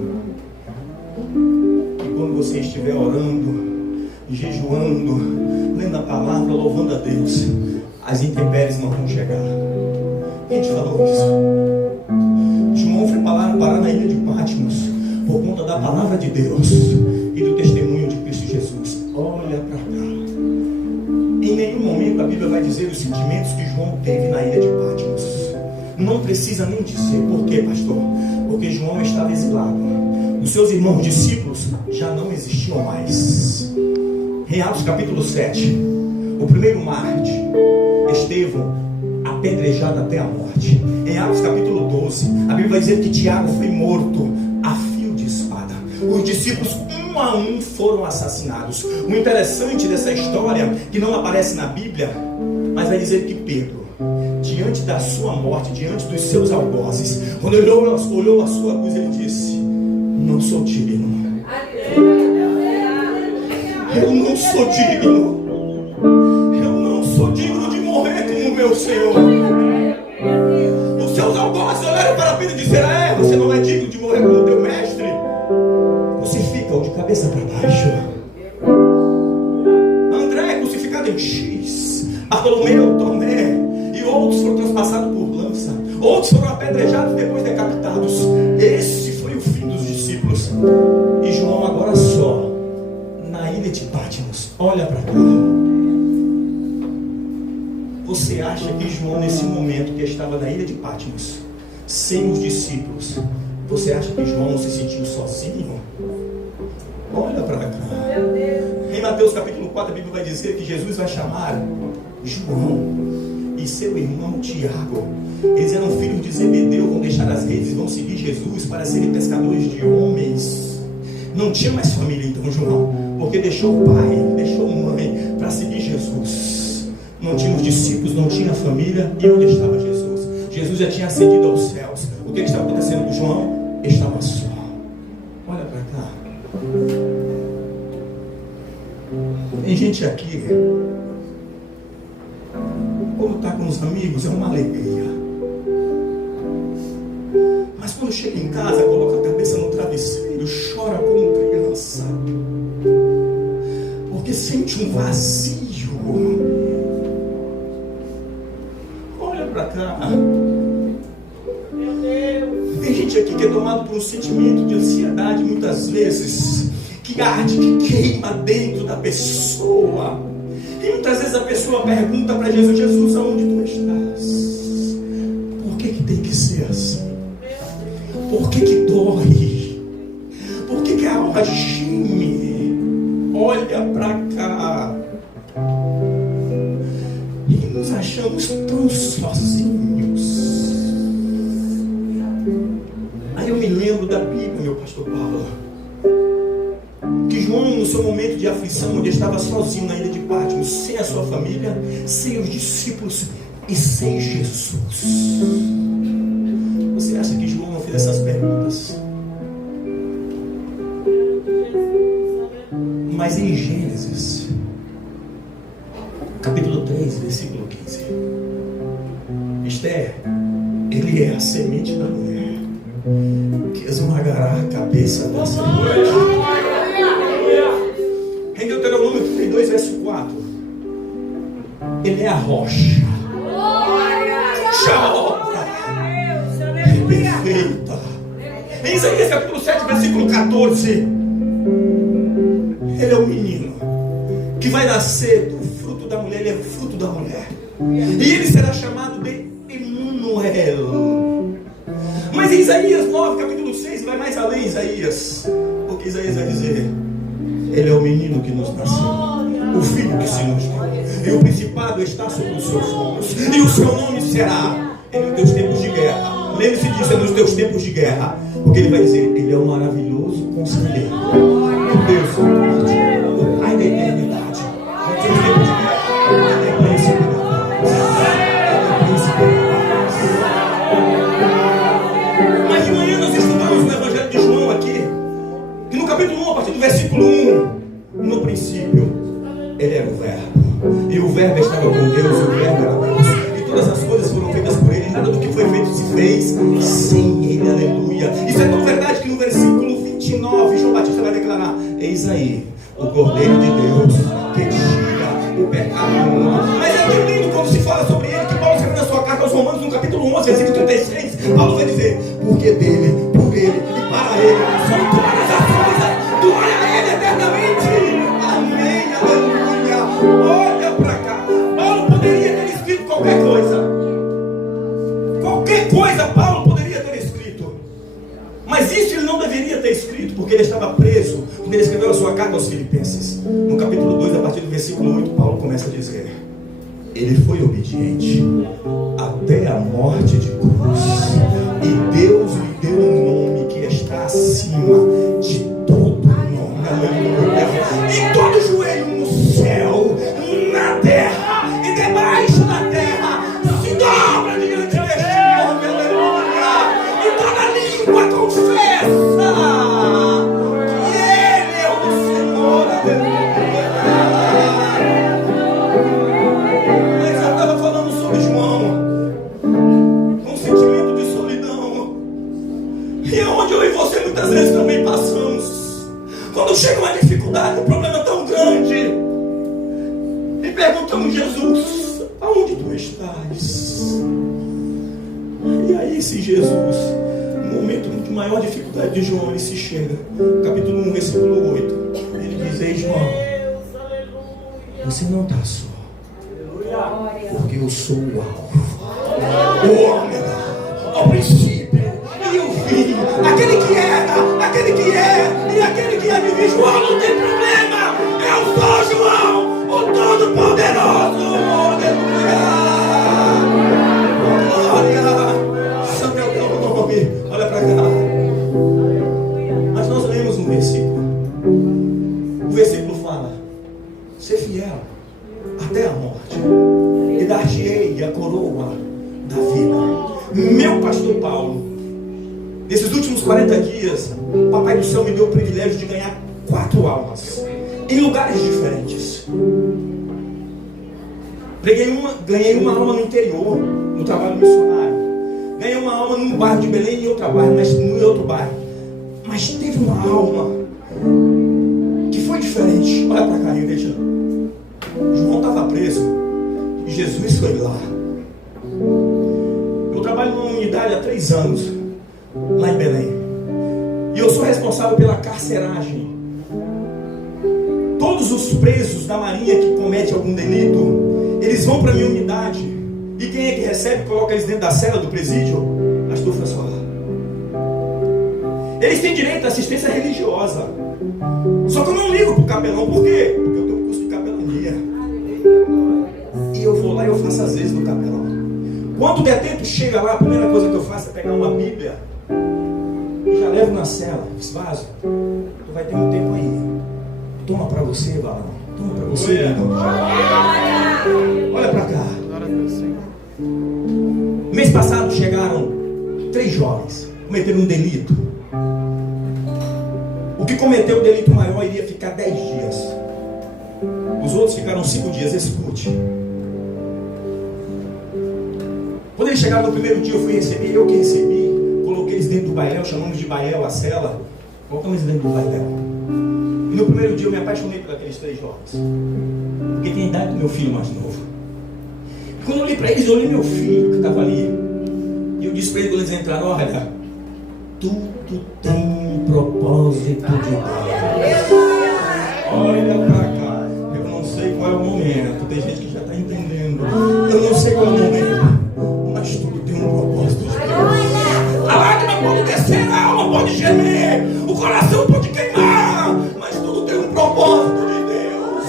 que quando você estiver orando, jejuando, lendo a palavra, louvando a Deus, as intempéries não vão chegar? Quem te falou isso? João foi parar na ilha de Patmos por conta da palavra de Deus e do testemunho de Cristo Jesus. Olha para cá. Em nenhum momento a Bíblia vai dizer os sentimentos que João teve na ilha de Patmos. Não precisa nem dizer. Por quê, pastor? Porque João estava exilado. Os seus irmãos discípulos já não existiam mais. Em Atos capítulo 7, o primeiro mártir, Estevão, apedrejado até a morte. Em Atos capítulo 12, a Bíblia vai dizer que Tiago foi morto a fio de espada. Os discípulos, um a um, foram assassinados. O interessante dessa história, que não aparece na Bíblia, mas vai dizer que Pedro, diante da sua morte, diante dos seus algozes, quando ele olhou a sua cruz, ele disse: não sou digno. Eu não sou digno. Eu não sou digno de morrer como meu Senhor. Os seus algozes olharam para Pedro e disseram: você não é digno de morrer como teu mestre? Crucifica-o de cabeça para baixo. André, crucificado em X. Bartolomeu, Tomé e outros foram transpassados por lança. Outros foram apedrejados e depois decapitados. Esse foi o fim dos discípulos. E João agora só na ilha de Patmos. Olha para cá. Você acha que João, nesse momento que estava na ilha de Patmos, sem os discípulos, você acha que João não se sentiu sozinho? Olha para cá. Em Mateus capítulo 4, a Bíblia vai dizer que Jesus vai chamar João e seu irmão Tiago. Eles eram filhos de Zebedeu, vão deixar as redes e vão seguir Jesus para serem pescadores de homens. Não tinha mais família então João, porque deixou pai, deixou mãe para seguir Jesus. Não tinha os discípulos, não tinha família. E onde estava Jesus? Jesus já tinha ascendido aos céus. O que estava acontecendo com João? Estava só. Olha para cá. Tem gente aqui, quando está com os amigos é uma alegria. Mas quando chega em casa, coloca a cabeça no travesseiro, chora como criança, porque sente um vazio. Olha para cá. Tem gente aqui que é tomado por um sentimento de ansiedade muitas vezes, que arde, que queima dentro da pessoa. E muitas vezes a pessoa pergunta para Jesus: Jesus, aonde tu estás? Por que tem que ser assim? Por que dói? Por que a alma geme? Olha para cá. E nos achamos tão sozinhos. Aí eu me lembro da Bíblia, meu pastor Paulo, que João, no seu momento de aflição, onde estava sozinho na ilha de Patmos, sem a sua família, sem os discípulos e sem Jesus. Você acha que João não fez essas perguntas? Mas em Gênesis, capítulo 3, versículo 15, Esther, ele é a semente da mulher que esmagará a cabeça da serpente. Em Deuteronômio 32, verso 4, ele é a rocha. Perfeita. Em Isaías capítulo 7, versículo 14, ele é o menino que vai nascer do fruto da mulher. Ele é fruto da mulher, e ele será chamado de Emanuel. Mas em Isaías 9, capítulo 6, vai mais além, Isaías, porque Isaías vai dizer: ele é o menino que nos nasceu, o filho que se nos deu, e o principado está sobre os seus ombros, e o seu nome será nos teus tempos de guerra. Lembre-se disso, é nos teus tempos de guerra, porque ele vai dizer: ele é um maravilhoso conselheiro, o Deus forte, o Pai da eternidade. Nos teus tempos de guerra, ele é príncipe da paz. Mas de manhã nós estudamos no Evangelho de João aqui, que no capítulo 1, a partir do versículo 1, no princípio ele era o Verbo, e o Verbo estava com Deus, e o Verbo era Deus, e todas as coisas foram feitas por ele, nada do que foi feito se fez sem ele. Aleluia. Isso é tão verdade que no versículo 29 João Batista vai declarar: eis aí o Cordeiro de Deus que tira o pecado do mundo. Mas é muito lindo quando se fala sobre ele, que Paulo escreve na sua carta aos Romanos, no capítulo 11, versículo 36, Paulo vai dizer: porque dele, por ele e para ele são todas as coisas, glória a ele eternamente. Amém, aleluia. Olha para cá. Paulo poderia ter escrito qualquer coisa. Qualquer coisa Paulo poderia ter escrito. Mas isso ele não deveria ter escrito, porque ele estava preso quando ele escreveu a sua carta aos Filipenses. No capítulo 2, a partir do versículo 8, Paulo começa a dizer: ele foi obediente até a morte de cruz, e Deus lhe deu um nome que está acima de todo nome. Aleluia. E todo joelho no céu, na terra e debaixo da terra se dobra diante deste nome. Aleluia. E toda língua confessa que ele é o Senhor. Aleluia. Mas eu estava falando sobre João, um sentimento de solidão, e é onde eu e você muitas vezes também passamos. Quando chega uma dificuldade, um problema tão grande, e perguntamos: Jesus, aonde tu estás? E aí esse Jesus, no momento de maior dificuldade de João, ele se chega, capítulo 1, versículo 8, ele diz: ei João, você não está só, porque eu sou o alvo, o ômega, o princípio e o fim, aquele que era, aquele que é e aquele que há de vir. João não tem problema, eu sou João, o Todo-Poderoso. Aleluia. Glória, santo é o teu nome. Olha para cá. Mas nós lemos um versículo. O versículo fala: ser fiel até a morte, e dar-te-ei a coroa da vida. Meu pastor Paulo, nesses últimos 40 dias, o Papai do Céu me deu o privilégio de ganhar 4 almas em lugares diferentes. Ganhei uma alma no interior, no trabalho missionário. Ganhei uma alma num bairro de Belém e outra bairro, mas no outro bairro. Mas teve uma alma que foi diferente. Olha para cá, veja. João estava preso e Jesus foi lá. Eu trabalho numa unidade há 3 anos, lá em Belém. E eu sou responsável pela carceragem. Todos os presos da marinha que cometem algum delito, eles vão para a minha unidade. E quem é que recebe e coloca eles dentro da cela do presídio? Pastor François. Eles têm direito à assistência religiosa. Só que eu não ligo para o capelão. Por quê? Porque eu tenho curso de capelania. E eu vou lá e eu faço às vezes no capelão. Quando o detento chega lá, a primeira coisa que eu faço é pegar uma Bíblia e já levo na cela. Vaso, tu vai ter um tempo aí. Toma para você, Balão. Toma para você, olha para cá. Mês passado chegaram 3 jovens, cometeram um delito. O que cometeu o delito maior iria ficar 10 dias. Os outros ficaram 5 dias. Escute. Quando eles chegaram no primeiro dia, eu fui receber. Eu que recebi, coloquei eles dentro do bairel. Chamamos de bairel a cela. Colocamos eles dentro do bairel. E no primeiro dia eu me apaixonei por aqueles 3 jovens, porque tem a idade do meu filho mais novo. E quando eu olhei para eles, eu olhei meu filho que estava ali. E eu disse para eles quando eles entraram: olha, tudo tem um propósito de Deus. Olha para cá. Eu não sei qual é o momento. Tem gente que já está entendendo. Eu não sei qual é o momento, mas tudo tem um propósito de Deus. A lágrima pode descer, a alma pode gemer, o coração pode queimar, mas tudo tem um propósito de Deus.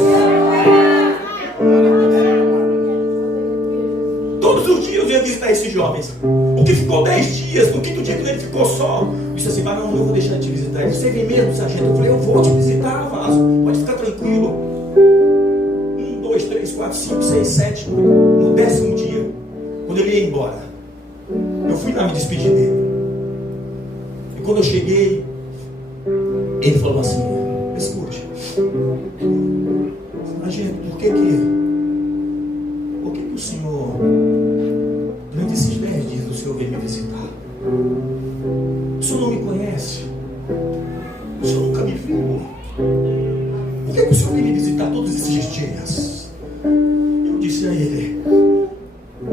Todos os dias eu ia visitar esses jovens. O que ficou 10 dias, no 5º dia quando ele ficou só, disse assim: não, eu vou deixar de te visitar. Ele disse: você vem mesmo, sargento? Eu falei: eu vou te visitar, Vaso, pode ficar tranquilo. 1, 2, 3, 4, 5, 6, 7, no 10º dia, quando ele ia embora, eu fui lá me despedir dele. E quando eu cheguei, ele falou assim: escute, sargento, por que o senhor, durante esses 10 dias, o senhor veio me visitar? O senhor não me conhece? O senhor nunca me viu? Por que o senhor veio me visitar todos esses dias? Eu disse a ele: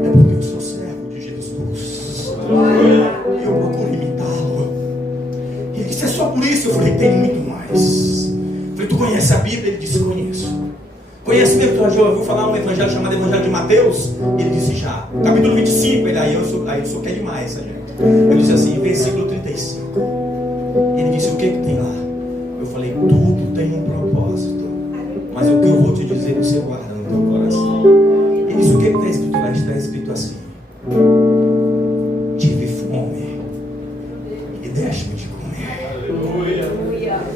é porque eu sou servo de Jesus. Eu procuro imitá-lo. Ele disse: é só por isso? Eu falei: tem muito mais. Eu falei: tu conhece a Bíblia? Ele disse: conheço. Conhece mesmo? Tu já ouviu falar um evangelho chamado Evangelho de Mateus? Ele disse: já. Capítulo 25. Ele: aí eu sou quer demais, gente. Eu disse assim, versículo 35. Ele disse: o que tem lá? Eu falei: tudo tem um propósito, mas o que eu vou te dizer você guarda no teu coração. Ele disse: o que está escrito lá? Está escrito assim: tive fome e deste-me de comer.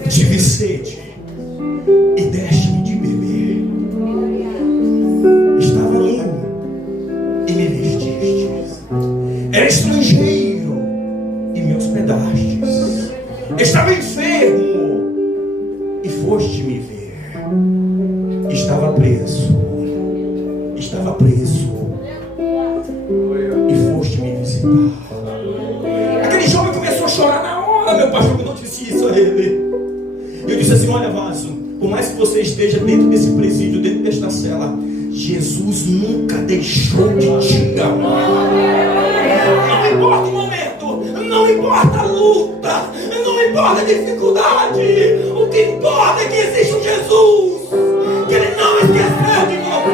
Tive sede e deste-me de beber. Estava nu e me vestiste. Era estrangeiro e me hospedastes. Estava enfermo e foste me ver. Estava preso e foste me visitar. Aquele jovem começou a chorar na hora, meu pastor, quando eu disse isso a ele. Eu disse assim: olha, Vaso, por mais que você esteja dentro desse presídio, dentro desta cela, Jesus nunca deixou de te amar. Não importa o momento, não importa a luta, não importa a dificuldade. O que importa é que existe um Jesus, que Ele não esqueceu de você.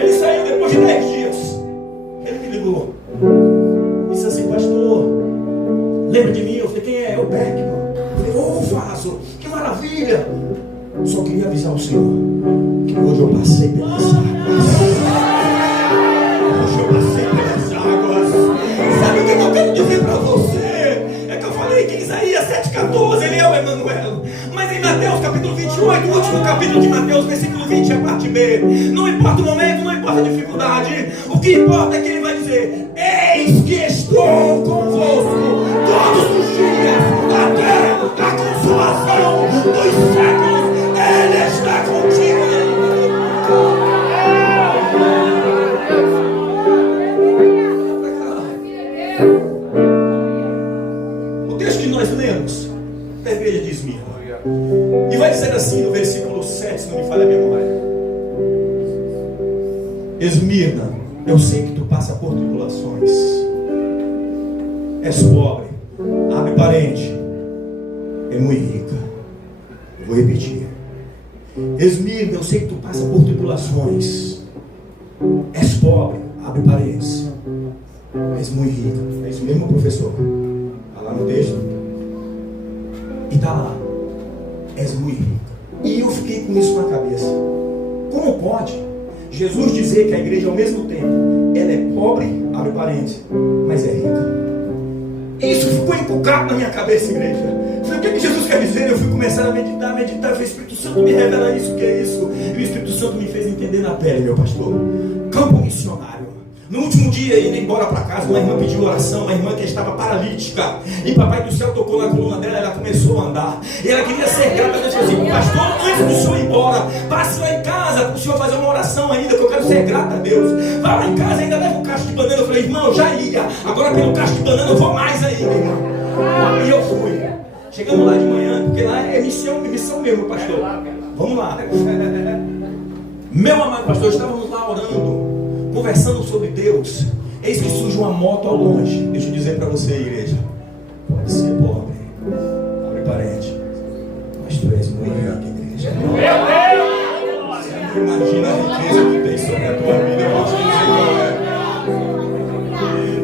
Ele saiu depois de 10 dias. Ele me ligou. Disse assim: pastor, lembra de mim? Eu falei: quem é? É o Beckman. Eu falei: ô, Vaso, que maravilha. Só queria avisar o senhor que hoje eu passei pelas águas. Hoje eu passei pelas águas. Sabe o que eu quero dizer para você? É que eu falei que em Isaías 7,14 ele é o Emanuel. Mas em Mateus capítulo 28, o último capítulo de Mateus, versículo 20, a parte B, não importa o momento, não importa a dificuldade, o que importa é que ele vai dizer: eis que estou convosco todos os dias, até a consumação dos séculos. Ele está contigo. Esmirna, eu sei que tu passa por tribulações. És pobre, abre parente, é muito rica. Eu vou repetir. Esmirna, eu sei que tu passa por tribulações. És pobre, abre parênteses. És muito rica. É isso mesmo, professor? Está lá no texto. E está lá. És muito rica. E eu fiquei com isso na cabeça. Como pode Jesus dizer que a igreja ao mesmo tempo ela é pobre, abre parênteses, mas é rica? Isso ficou encucado na minha cabeça, igreja. Falei, o que Jesus quer dizer? Eu fui começar a meditar. Eu falei, o Espírito Santo me revela isso, o que é isso? E o Espírito Santo me fez entender na pele, meu pastor. Campo missionário. No último dia, indo embora para casa, uma irmã pediu oração, uma irmã que estava paralítica. E papai do céu tocou na coluna dela, ela começou a andar. E ela queria ser grata, ela disse assim, pastor, antes do senhor ir embora, passe lá em casa para o senhor fazer uma oração ainda, que eu quero ser grata a Deus. Vai lá em casa, ainda leva um cacho de banana. Eu falei, irmão, eu já ia. Agora pelo cacho de banana eu vou mais ainda, irmão. E eu fui. Chegamos lá de manhã, porque lá é missão mesmo, pastor. Vamos lá. Meu amado pastor, estávamos lá orando, conversando sobre Deus. Eis que surge uma moto ao longe. Deixa eu dizer para você, igreja, pode ser pobre, abre parente, mas tu és muito rica, igreja. Você não imagina a riqueza que tem sobre a tua vida. Eu posso dizer qual é.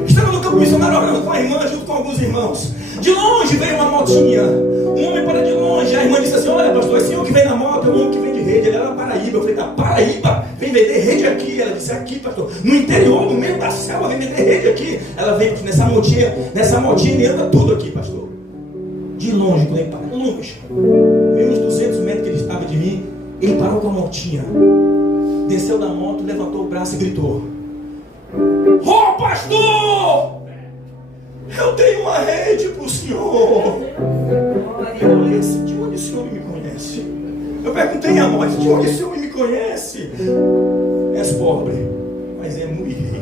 Estava no campo missionário orando com a irmã, junto com alguns irmãos. De longe veio uma motinha. Um homem para de longe. A irmã disse assim, olha pastor, esse homem que vem na moto é um homem que vem de rede. Ele era da Paraíba. Eu falei, da Paraíba? Vem vender rede aqui. Ela disse, aqui pastor, no interior, no meio da selva, vem vender rede aqui. Ela veio nessa motinha ele anda tudo aqui, pastor. De longe, quando ele parou, longe, veio uns 200 metros que ele estava de mim. Ele parou com a motinha, desceu da moto, levantou o braço e gritou, ô pastor, eu tenho uma rede para o senhor. Eu disse, de onde o senhor me conhece? Eu perguntei a moto, de onde o senhor me conhece? És pobre, mas é muito rica.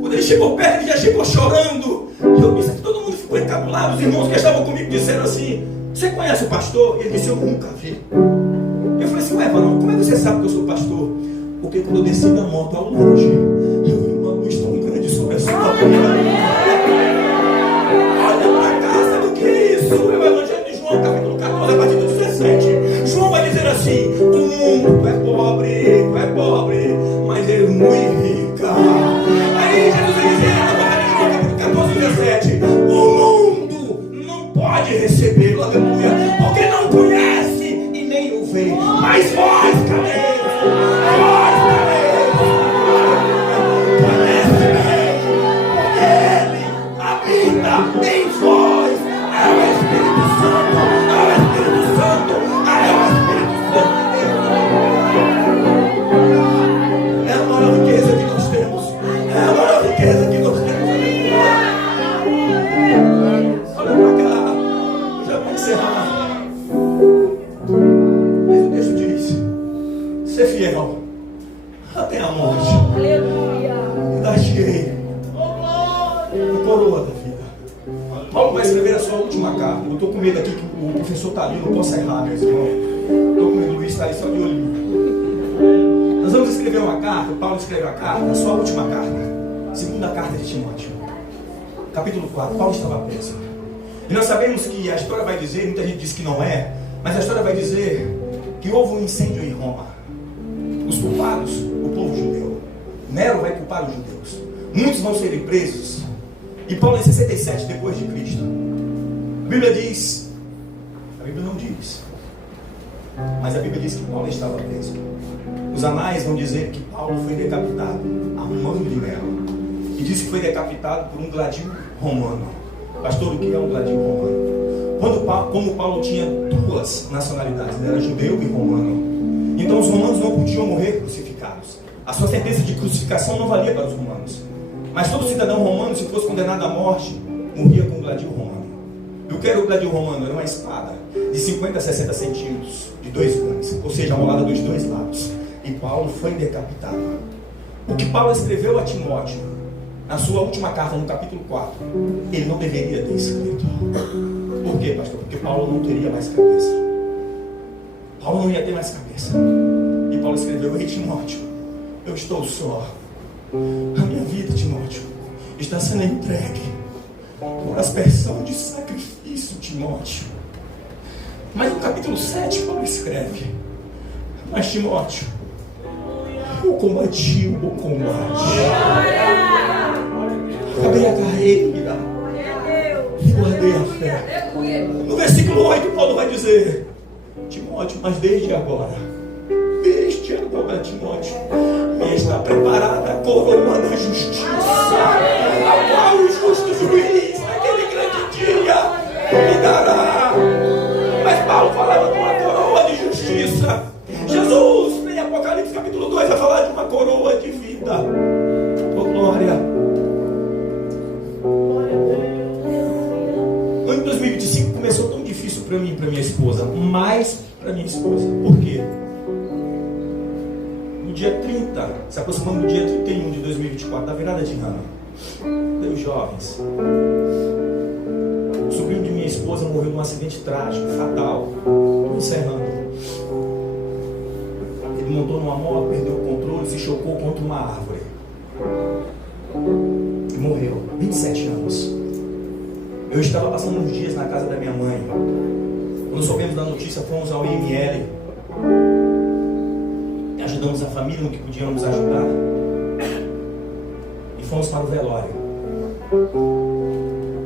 Quando ele chegou perto, ele já chegou chorando. Eu disse que todo mundo ficou encabulado. Os irmãos que estavam comigo disseram assim, você conhece o pastor? Ele disse, eu nunca vi. Eu falei assim, ué, Valão, como é que você sabe que eu sou pastor? Porque quando eu desci da moto ao longe, eu vi uma luz tão grande sobre a sua vida. Olha pra cá, sabe o que é isso? É o Evangelho de João, capítulo 14, a partir do 17. João vai dizer assim, o mundo é pobre, mas é muito rica. Aí Jesus vai dizer, capítulo 14, 17, o mundo não pode recebê-lo, aleluia, porque não conhece e nem o vê. Mas vós, cadê? Em vós é o Espírito Santo, é o Espírito Santo, é o Espírito Santo. É a maior riqueza que nós temos, é a maior riqueza que nós temos. Olha pra cá, já vou encerrar. Mas o texto diz: ser fiel até a morte, e dar-te-ei a coroa da vida. Paulo vai escrever a sua última carta. Eu estou com medo aqui que o professor está ali, não posso errar, meus irmãos. Estou com medo, o Luiz está ali só de olhinho. Nós vamos escrever uma carta. Paulo escreveu a carta, a sua última carta, segunda carta de Timóteo, capítulo 4. Paulo estava preso. E nós sabemos que a história vai dizer, muita gente diz que não é, mas a história vai dizer que houve um incêndio em Roma. Os culpados, o povo judeu. Nero vai culpar os judeus. Muitos vão ser presos. E Paulo em 67 depois de Cristo. A Bíblia diz, a Bíblia não diz, mas a Bíblia diz que Paulo estava preso. Os anais vão dizer que Paulo foi decapitado a mão de Nero. E diz que foi decapitado por um gladil romano. Pastor, o que é um gladil romano? Como Paulo tinha duas nacionalidades, ele era judeu e romano. Então os romanos não podiam morrer crucificados. A sua sentença de crucificação não valia para os romanos. Mas todo cidadão romano, se fosse condenado à morte, morria com um gladil romano. E o que era o gladil romano? Era uma espada de 50 a 60 centímetros, de 2 gumes, ou seja, amolada dos dois lados. E Paulo foi decapitado. O que Paulo escreveu a Timóteo, na sua última carta, no capítulo 4, ele não deveria ter escrito. Por quê, pastor? Porque Paulo não teria mais cabeça. Paulo não ia ter mais cabeça. E Paulo escreveu: ei, Timóteo, eu estou só. A minha vida, Timóteo, está sendo entregue por aspersão de sacrifício, Timóteo. Mas no capítulo 7, Paulo escreve: mas, Timóteo, eu combati o bom combate, acabei a carreira e guardei a fé. No versículo 8, Paulo vai dizer: Timóteo, mas desde agora, Timóteo, me está preparada a coroa da justiça, a qual o justo juiz, naquele grande dia, me dará. Mas Paulo falava de uma coroa de justiça. Jesus, em Apocalipse capítulo 2, vai falar de uma coroa de vida. Oh, glória! O ano de 2025 começou tão difícil para mim e para minha esposa, mais para minha esposa. Por quê? No dia 30, se aproximando do dia 31 de 2024, da virada de ano, Deus jovens, o sobrinho de minha esposa morreu num acidente trágico, fatal. Estou encerrando. Ele montou numa moto, perdeu o controle, se chocou contra uma árvore e morreu. 27 anos. Eu estava passando uns dias na casa da minha mãe. Quando soubemos da notícia, fomos ao IML. Ajudamos a família no que podíamos ajudar. E fomos para o velório.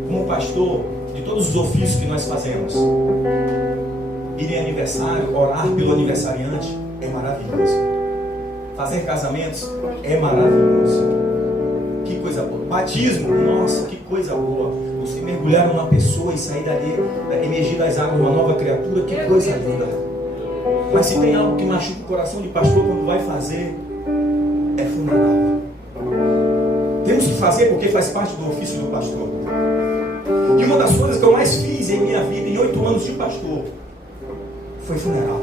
Como pastor, de todos os ofícios que nós fazemos, ir em aniversário, orar pelo aniversariante, é maravilhoso. Fazer casamentos é maravilhoso. Que coisa boa. Batismo, nossa, que coisa boa. Você mergulhar numa pessoa e sair dali, emergir das águas uma nova criatura, que coisa linda. Mas se tem algo que machuca o coração de pastor quando vai fazer, é funeral. Temos que fazer porque faz parte do ofício do pastor. E uma das coisas que eu mais fiz em minha vida, em 8 anos de pastor, foi funeral.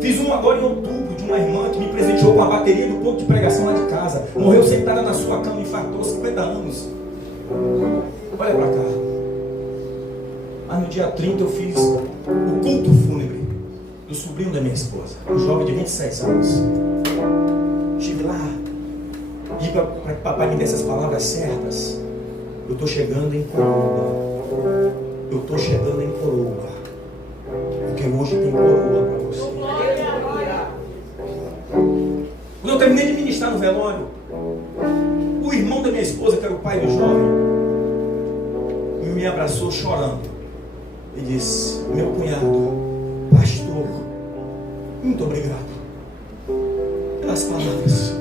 Fiz um agora em outubro, de uma irmã que me presenteou com a bateria do ponto de pregação lá de casa. Morreu sentada na sua cama, infartou, 50 anos. Olha pra cá. Mas no dia 30 eu fiz o culto fúnebre do sobrinho da minha esposa, um jovem de 26 anos. Estive lá, e para que papai me desse as palavras certas: eu estou chegando em coroa. Eu estou chegando em coroa. Porque hoje tem coroa para você. Quando eu terminei de ministrar no velório, o irmão da minha esposa, que era o pai do jovem, me abraçou chorando e disse: meu cunhado, pastor, muito obrigado pelas palavras.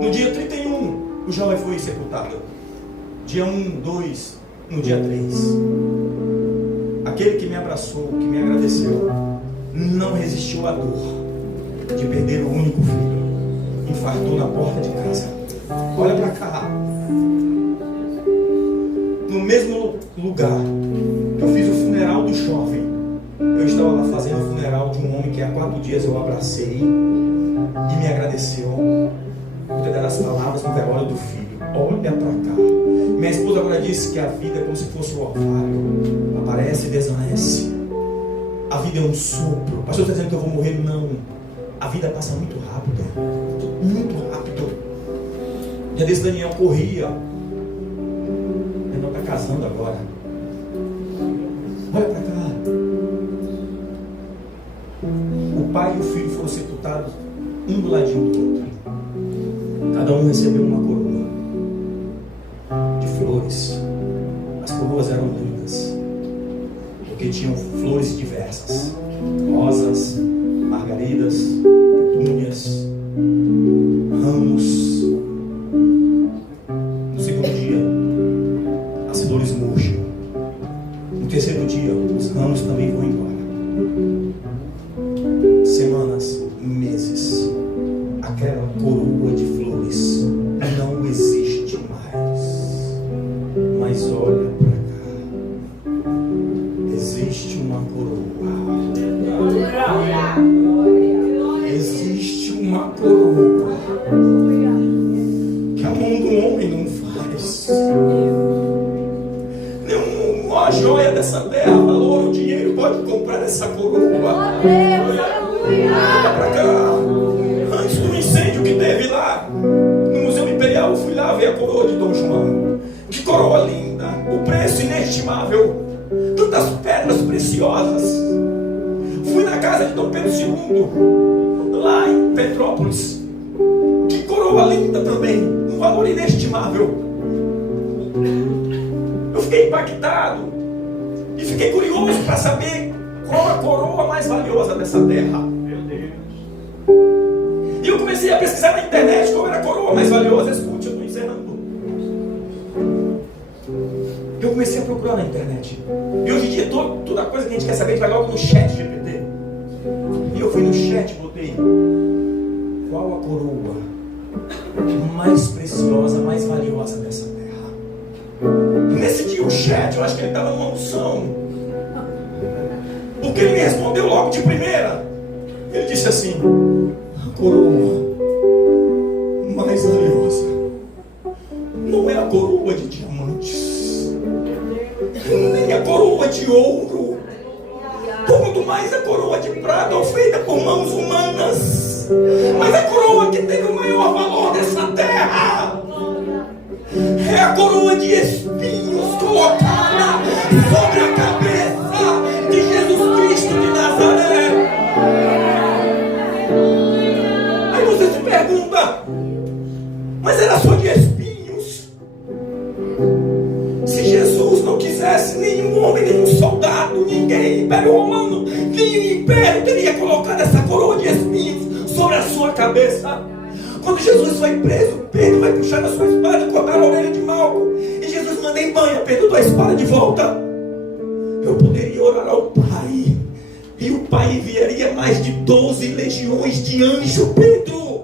No dia 31, o jovem foi sepultado. Dia 1, 2, no dia 3. Aquele que me abraçou, que me agradeceu, não resistiu à dor de perder o único filho. Infartou na porta de casa. Olha pra cá. No mesmo lugar que eu fiz o funeral do jovem, eu estava lá fazendo o funeral de um homem que há 4 dias eu abracei e me agradeceu por ter dado as palavras no velório do filho. Olha pra cá. Minha esposa agora disse que a vida é como se fosse um orvalho. Aparece e desvanece. A vida é um sopro. O pastor está dizendo que eu vou morrer? Não. A vida passa muito rápido. Muito rápido. Já desse Daniel corria. Ele não está casando agora. Olha pra cá. O pai e o filho foram sepultados um do ladinho do outro. Cada um recebeu uma coroa de flores. As coroas eram lindas, porque tinham flores diversas: rosas, margaridas, petúnias, ramos. No segundo dia, as flores murcham. No terceiro dia, os ramos também vão embora. Semanas, meses, aquela coroa de flores não existe mais. Mas olha pra cá, existe uma coroa. Existe uma coroa que a mão do homem não faz. Nenhuma joia dessa terra, valor, o dinheiro pode comprar essa coroa. Olha pra cá. Antes do incêndio que teve lá no Museu Imperial, eu fui lá ver a coroa de Dom João. Que coroa linda, o preço inestimável, tantas pedras preciosas. Fui na casa de Dom Pedro II, lá em Petrópolis. Que coroa linda também, um valor inestimável. Eu fiquei impactado e fiquei curioso para saber qual a coroa mais valiosa dessa terra. Meu Deus. E eu comecei a pesquisar na internet qual era a coroa mais valiosa. Escute, eu estou encerrando. Eu comecei a procurar na internet. E hoje em dia, toda coisa que a gente quer saber, a gente vai logo no chat GPT. E eu fui no chat e botei: qual a coroa mais preciosa, mais valiosa dessa terra? E nesse dia o chat, eu acho que ele estava numa unção. Porque ele me respondeu logo de primeira. Ele disse assim: a coroa mais valiosa não é a coroa de diamantes, nem a coroa de ouro, quanto mais a coroa de prata feita por mãos humanas, mas a coroa que tem o maior valor dessa terra é a coroa de espinhos colocada sobre a cabeça de Jesus Cristo de Nazaré. Aí você se pergunta: mas era só de espinhos? Se Jesus não quisesse, nenhum homem, nenhum soldado, ninguém, Império Romano, nenhum império teria colocado essa coroa de espinhos sobre a sua cabeça. Quando Jesus foi preso, Pedro vai puxar a sua espada e cortar a orelha de Malco. E Jesus manda em banho, Pedro dá a espada de volta. Eu poderia orar ao Pai, e o Pai enviaria mais de 12 legiões de anjo, Pedro.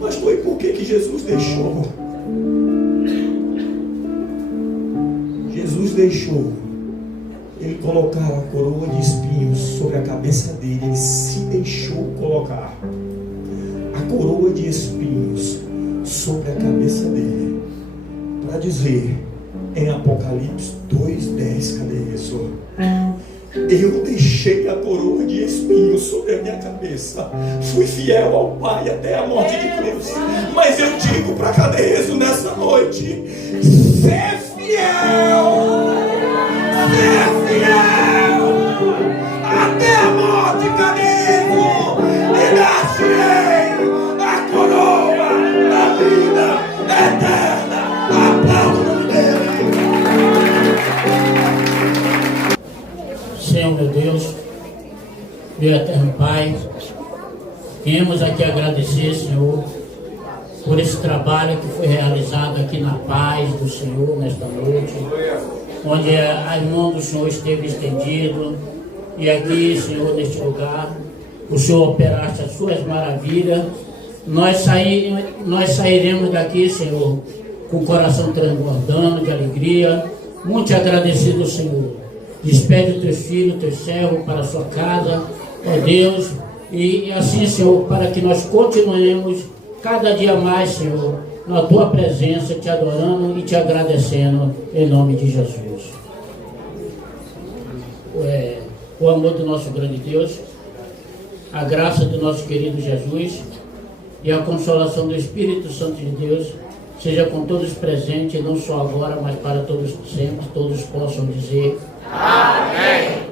Mas foi por que Jesus deixou? Jesus deixou ele colocar a coroa de espinhos sobre a cabeça dele. Ele se deixou colocar a coroa de espinhos sobre a cabeça dele, para dizer em Apocalipse 2:10, cadê isso? Eu deixei a coroa de espinhos sobre a minha cabeça, fui fiel ao Pai até a morte de cruz. Mas eu digo para Caderezo nessa noite: ser fiel, ser fiel até a morte, Caderezo, e dar-te-ei a coroa da vida eterna. Aplauda o nome dele. Senhor meu Deus, meu eterno Pai, viemos aqui agradecer, Senhor, por esse trabalho que foi realizado aqui na paz do Senhor nesta noite, onde a mão do Senhor esteve estendido, e aqui, Senhor, neste lugar, o Senhor operaste as suas maravilhas. Nós sairemos daqui, Senhor, com o coração transbordando de alegria, muito agradecido, Senhor. Despede os teus filhos, teus servos para a sua casa, ó Deus, e assim, Senhor, para que nós continuemos cada dia mais, Senhor, na tua presença, te adorando e te agradecendo, em nome de Jesus. O amor do nosso grande Deus, a graça do nosso querido Jesus e a consolação do Espírito Santo de Deus seja com todos presentes, não só agora, mas para todos sempre. Todos possam dizer amém.